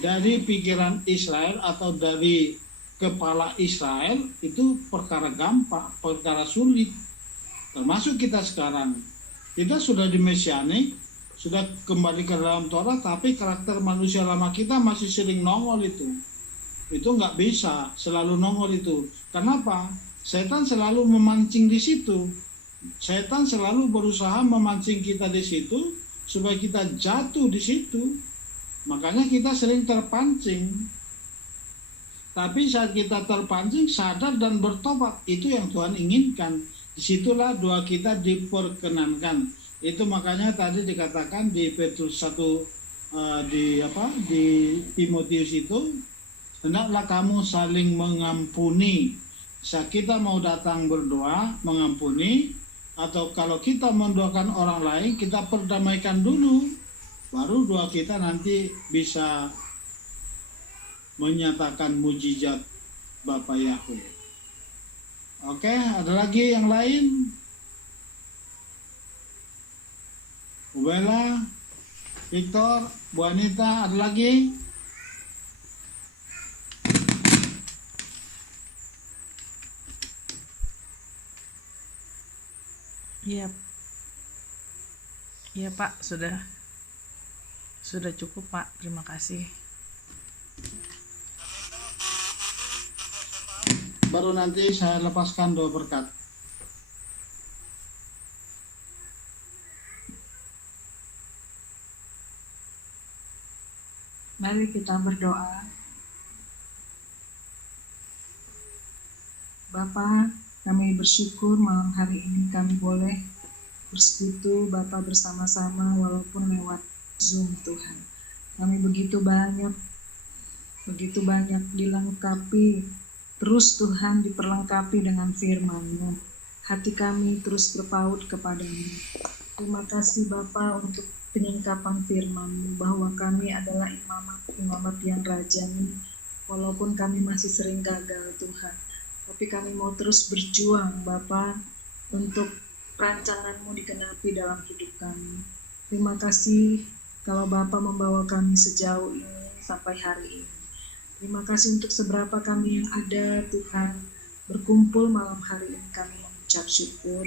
dari pikiran Israel atau dari kepala Israel itu perkara gampang, perkara sulit. Termasuk kita sekarang. Kita sudah di mesianik, sudah kembali ke dalam Torah, tapi karakter manusia lama kita masih sering nongol itu. Itu nggak bisa selalu nongol itu. Kenapa? Setan selalu memancing di situ. Setan selalu berusaha memancing kita di situ supaya kita jatuh di situ. Makanya kita sering terpancing. Tapi saat kita terpancing, sadar dan bertobat, itu yang Tuhan inginkan. Disitulah doa kita diperkenankan. Itu makanya tadi dikatakan di Petrus 1 di Timotius itu, hendaklah kamu saling mengampuni. Saat kita mau datang berdoa, mengampuni, atau kalau kita mendoakan orang lain, kita perdamaikan dulu. Baru doa kita nanti bisa menyatakan mujizat Bapa Yahweh. Oke, ada lagi yang lain? Ubela, Victor, Bu Anita, ada lagi? Iya. Iya, Pak, sudah cukup, Pak. Terima kasih. Baru nanti saya lepaskan doa berkat. Mari kita berdoa. Bapa, kami bersyukur malam hari ini kami boleh bersekutu Bapa bersama-sama walaupun lewat Zoom Tuhan. Kami begitu banyak begitu banyak dilengkapi. Terus Tuhan diperlengkapi dengan firman-Mu. Hati kami terus berpaut kepadamu. Terima kasih Bapa untuk penyingkapan firman-Mu bahwa kami adalah imamat yang rajani. Walaupun kami masih sering gagal Tuhan, tapi kami mau terus berjuang Bapa untuk rancangan-Mu digenapi dalam hidup kami. Terima kasih kalau Bapa membawa kami sejauh ini sampai hari ini. Terima kasih untuk seberapa kami yang ada Tuhan berkumpul malam hari ini, kami mengucap syukur.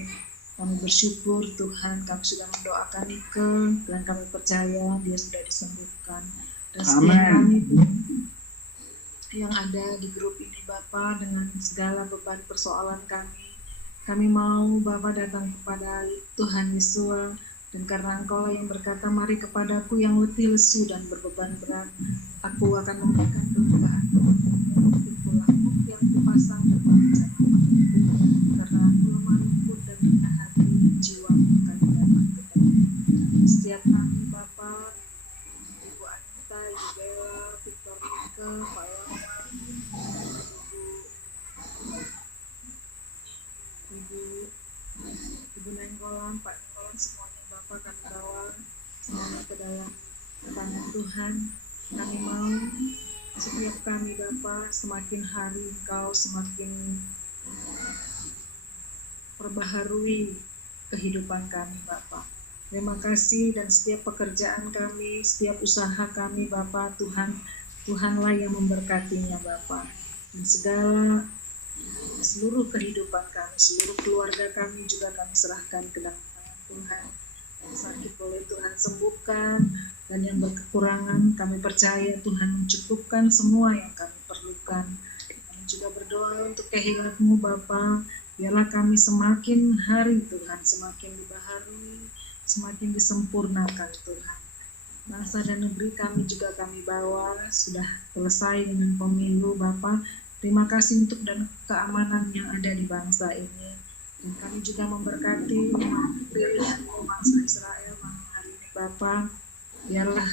Kami bersyukur Tuhan, kami sudah mendoakan Nike dan kami percaya dia sudah disembuhkan. Dan setiap kami yang ada di grup ini Bapa dengan segala beban persoalan kami mau Bapa datang kepada Tuhan Yesus, dan karena Engkau yang berkata, mari kepadaku yang letih lesu dan berbeban berat, aku akan memberikan kelegaan. Pikulah yang kupasang dan mengajar karena aku lemah lembut dan rendah hati, jiwa akan dapat kepadamu. Setiap kami Bapa, Ibu Anita, Ibu Bella, Victor Nike, Pak Lawan, Ibu Nenggolan, Pak Nenggolan, semuanya Bapak kami bawa semuanya ke dalam tangan Tuhan. Kami mau setiap kami Bapa, semakin hari Engkau semakin perbaharui kehidupan kami Bapa. Terima kasih, dan setiap pekerjaan kami, setiap usaha kami Bapa, Tuhanlah yang memberkatinya Bapa. Dan seluruh kehidupan kami, seluruh keluarga kami juga kami serahkan ke dalam tangan Tuhan. Yang sakit boleh Tuhan sembuhkan, dan yang berkekurangan kami percaya Tuhan mencukupkan semua yang kami perlukan. Kami juga berdoa untuk kehilangan-Mu Bapa, biarlah kami semakin hari Tuhan semakin dibaharui, semakin disempurnakan Tuhan. Bangsa dan negeri kami juga kami bawa, sudah selesai dengan pemilu Bapa. Terima kasih untuk dan keamanan yang ada di bangsa ini. Dan kami juga memberkati pilihan-Mu bangsa Israel malam hari ini Bapa. Biarlah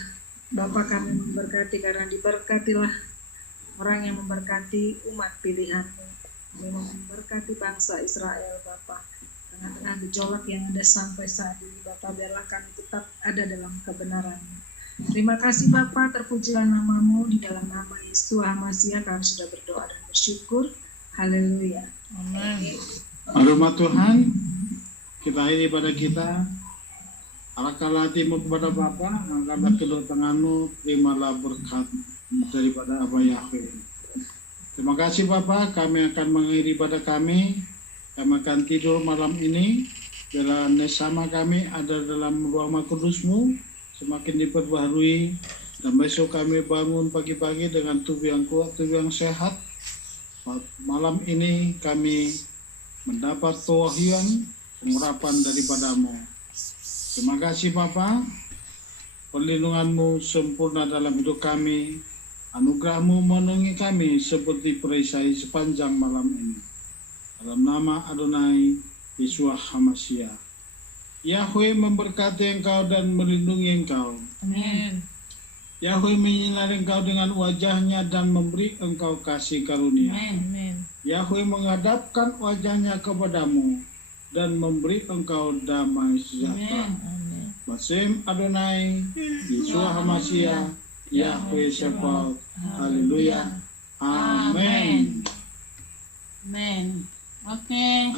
Bapa kami memberkati, karena diberkatilah orang yang memberkati umat pilihan-Mu. Yang memberkati bangsa Israel Bapa. Tengah-tengah gejolak yang ada sampai saat ini Bapa, biarlah kami tetap ada dalam kebenaran-Mu. Terima kasih Bapa, terpujilah nama-Mu, di dalam nama Yesus Hamasiah kami sudah berdoa dan bersyukur. Haleluya. Amin. Hormat Tuhan, kita akhiri pada kita. Arahkanlah hatimu kepada Bapa, angkatlah kedua tanganmu, terimalah berkat daripada Aba Yahweh. Terima kasih Bapa, kami akan mengakhiri pada kami akan tidur malam ini. Biarlah nesama kami ada dalam ruang kudus-Mu, semakin diperbaharui, dan besok kami bangun pagi-pagi dengan tubuh yang kuat, tubuh yang sehat. Malam ini kami mendapat pewahyuan, pengurapan daripada-Mu. Terima kasih Bapa, perlindungan-Mu sempurna dalam hidup kami, anugerah-Mu memenuhi kami seperti perisai sepanjang malam ini. Dalam nama Adonai Yesus Hamasiah. Yahweh memberkati engkau dan melindungi engkau. Amin. Yahweh menyinari engkau dengan wajahnya dan memberi engkau kasih karunia. Amin. Yahweh menghadapkan wajahnya kepadamu dan memberi engkau damai sejahtera. Amin. Basem Adonai, Yesus Hamasiah, Yahweh Sebaot. Haleluya. Amin. Amin. Oke.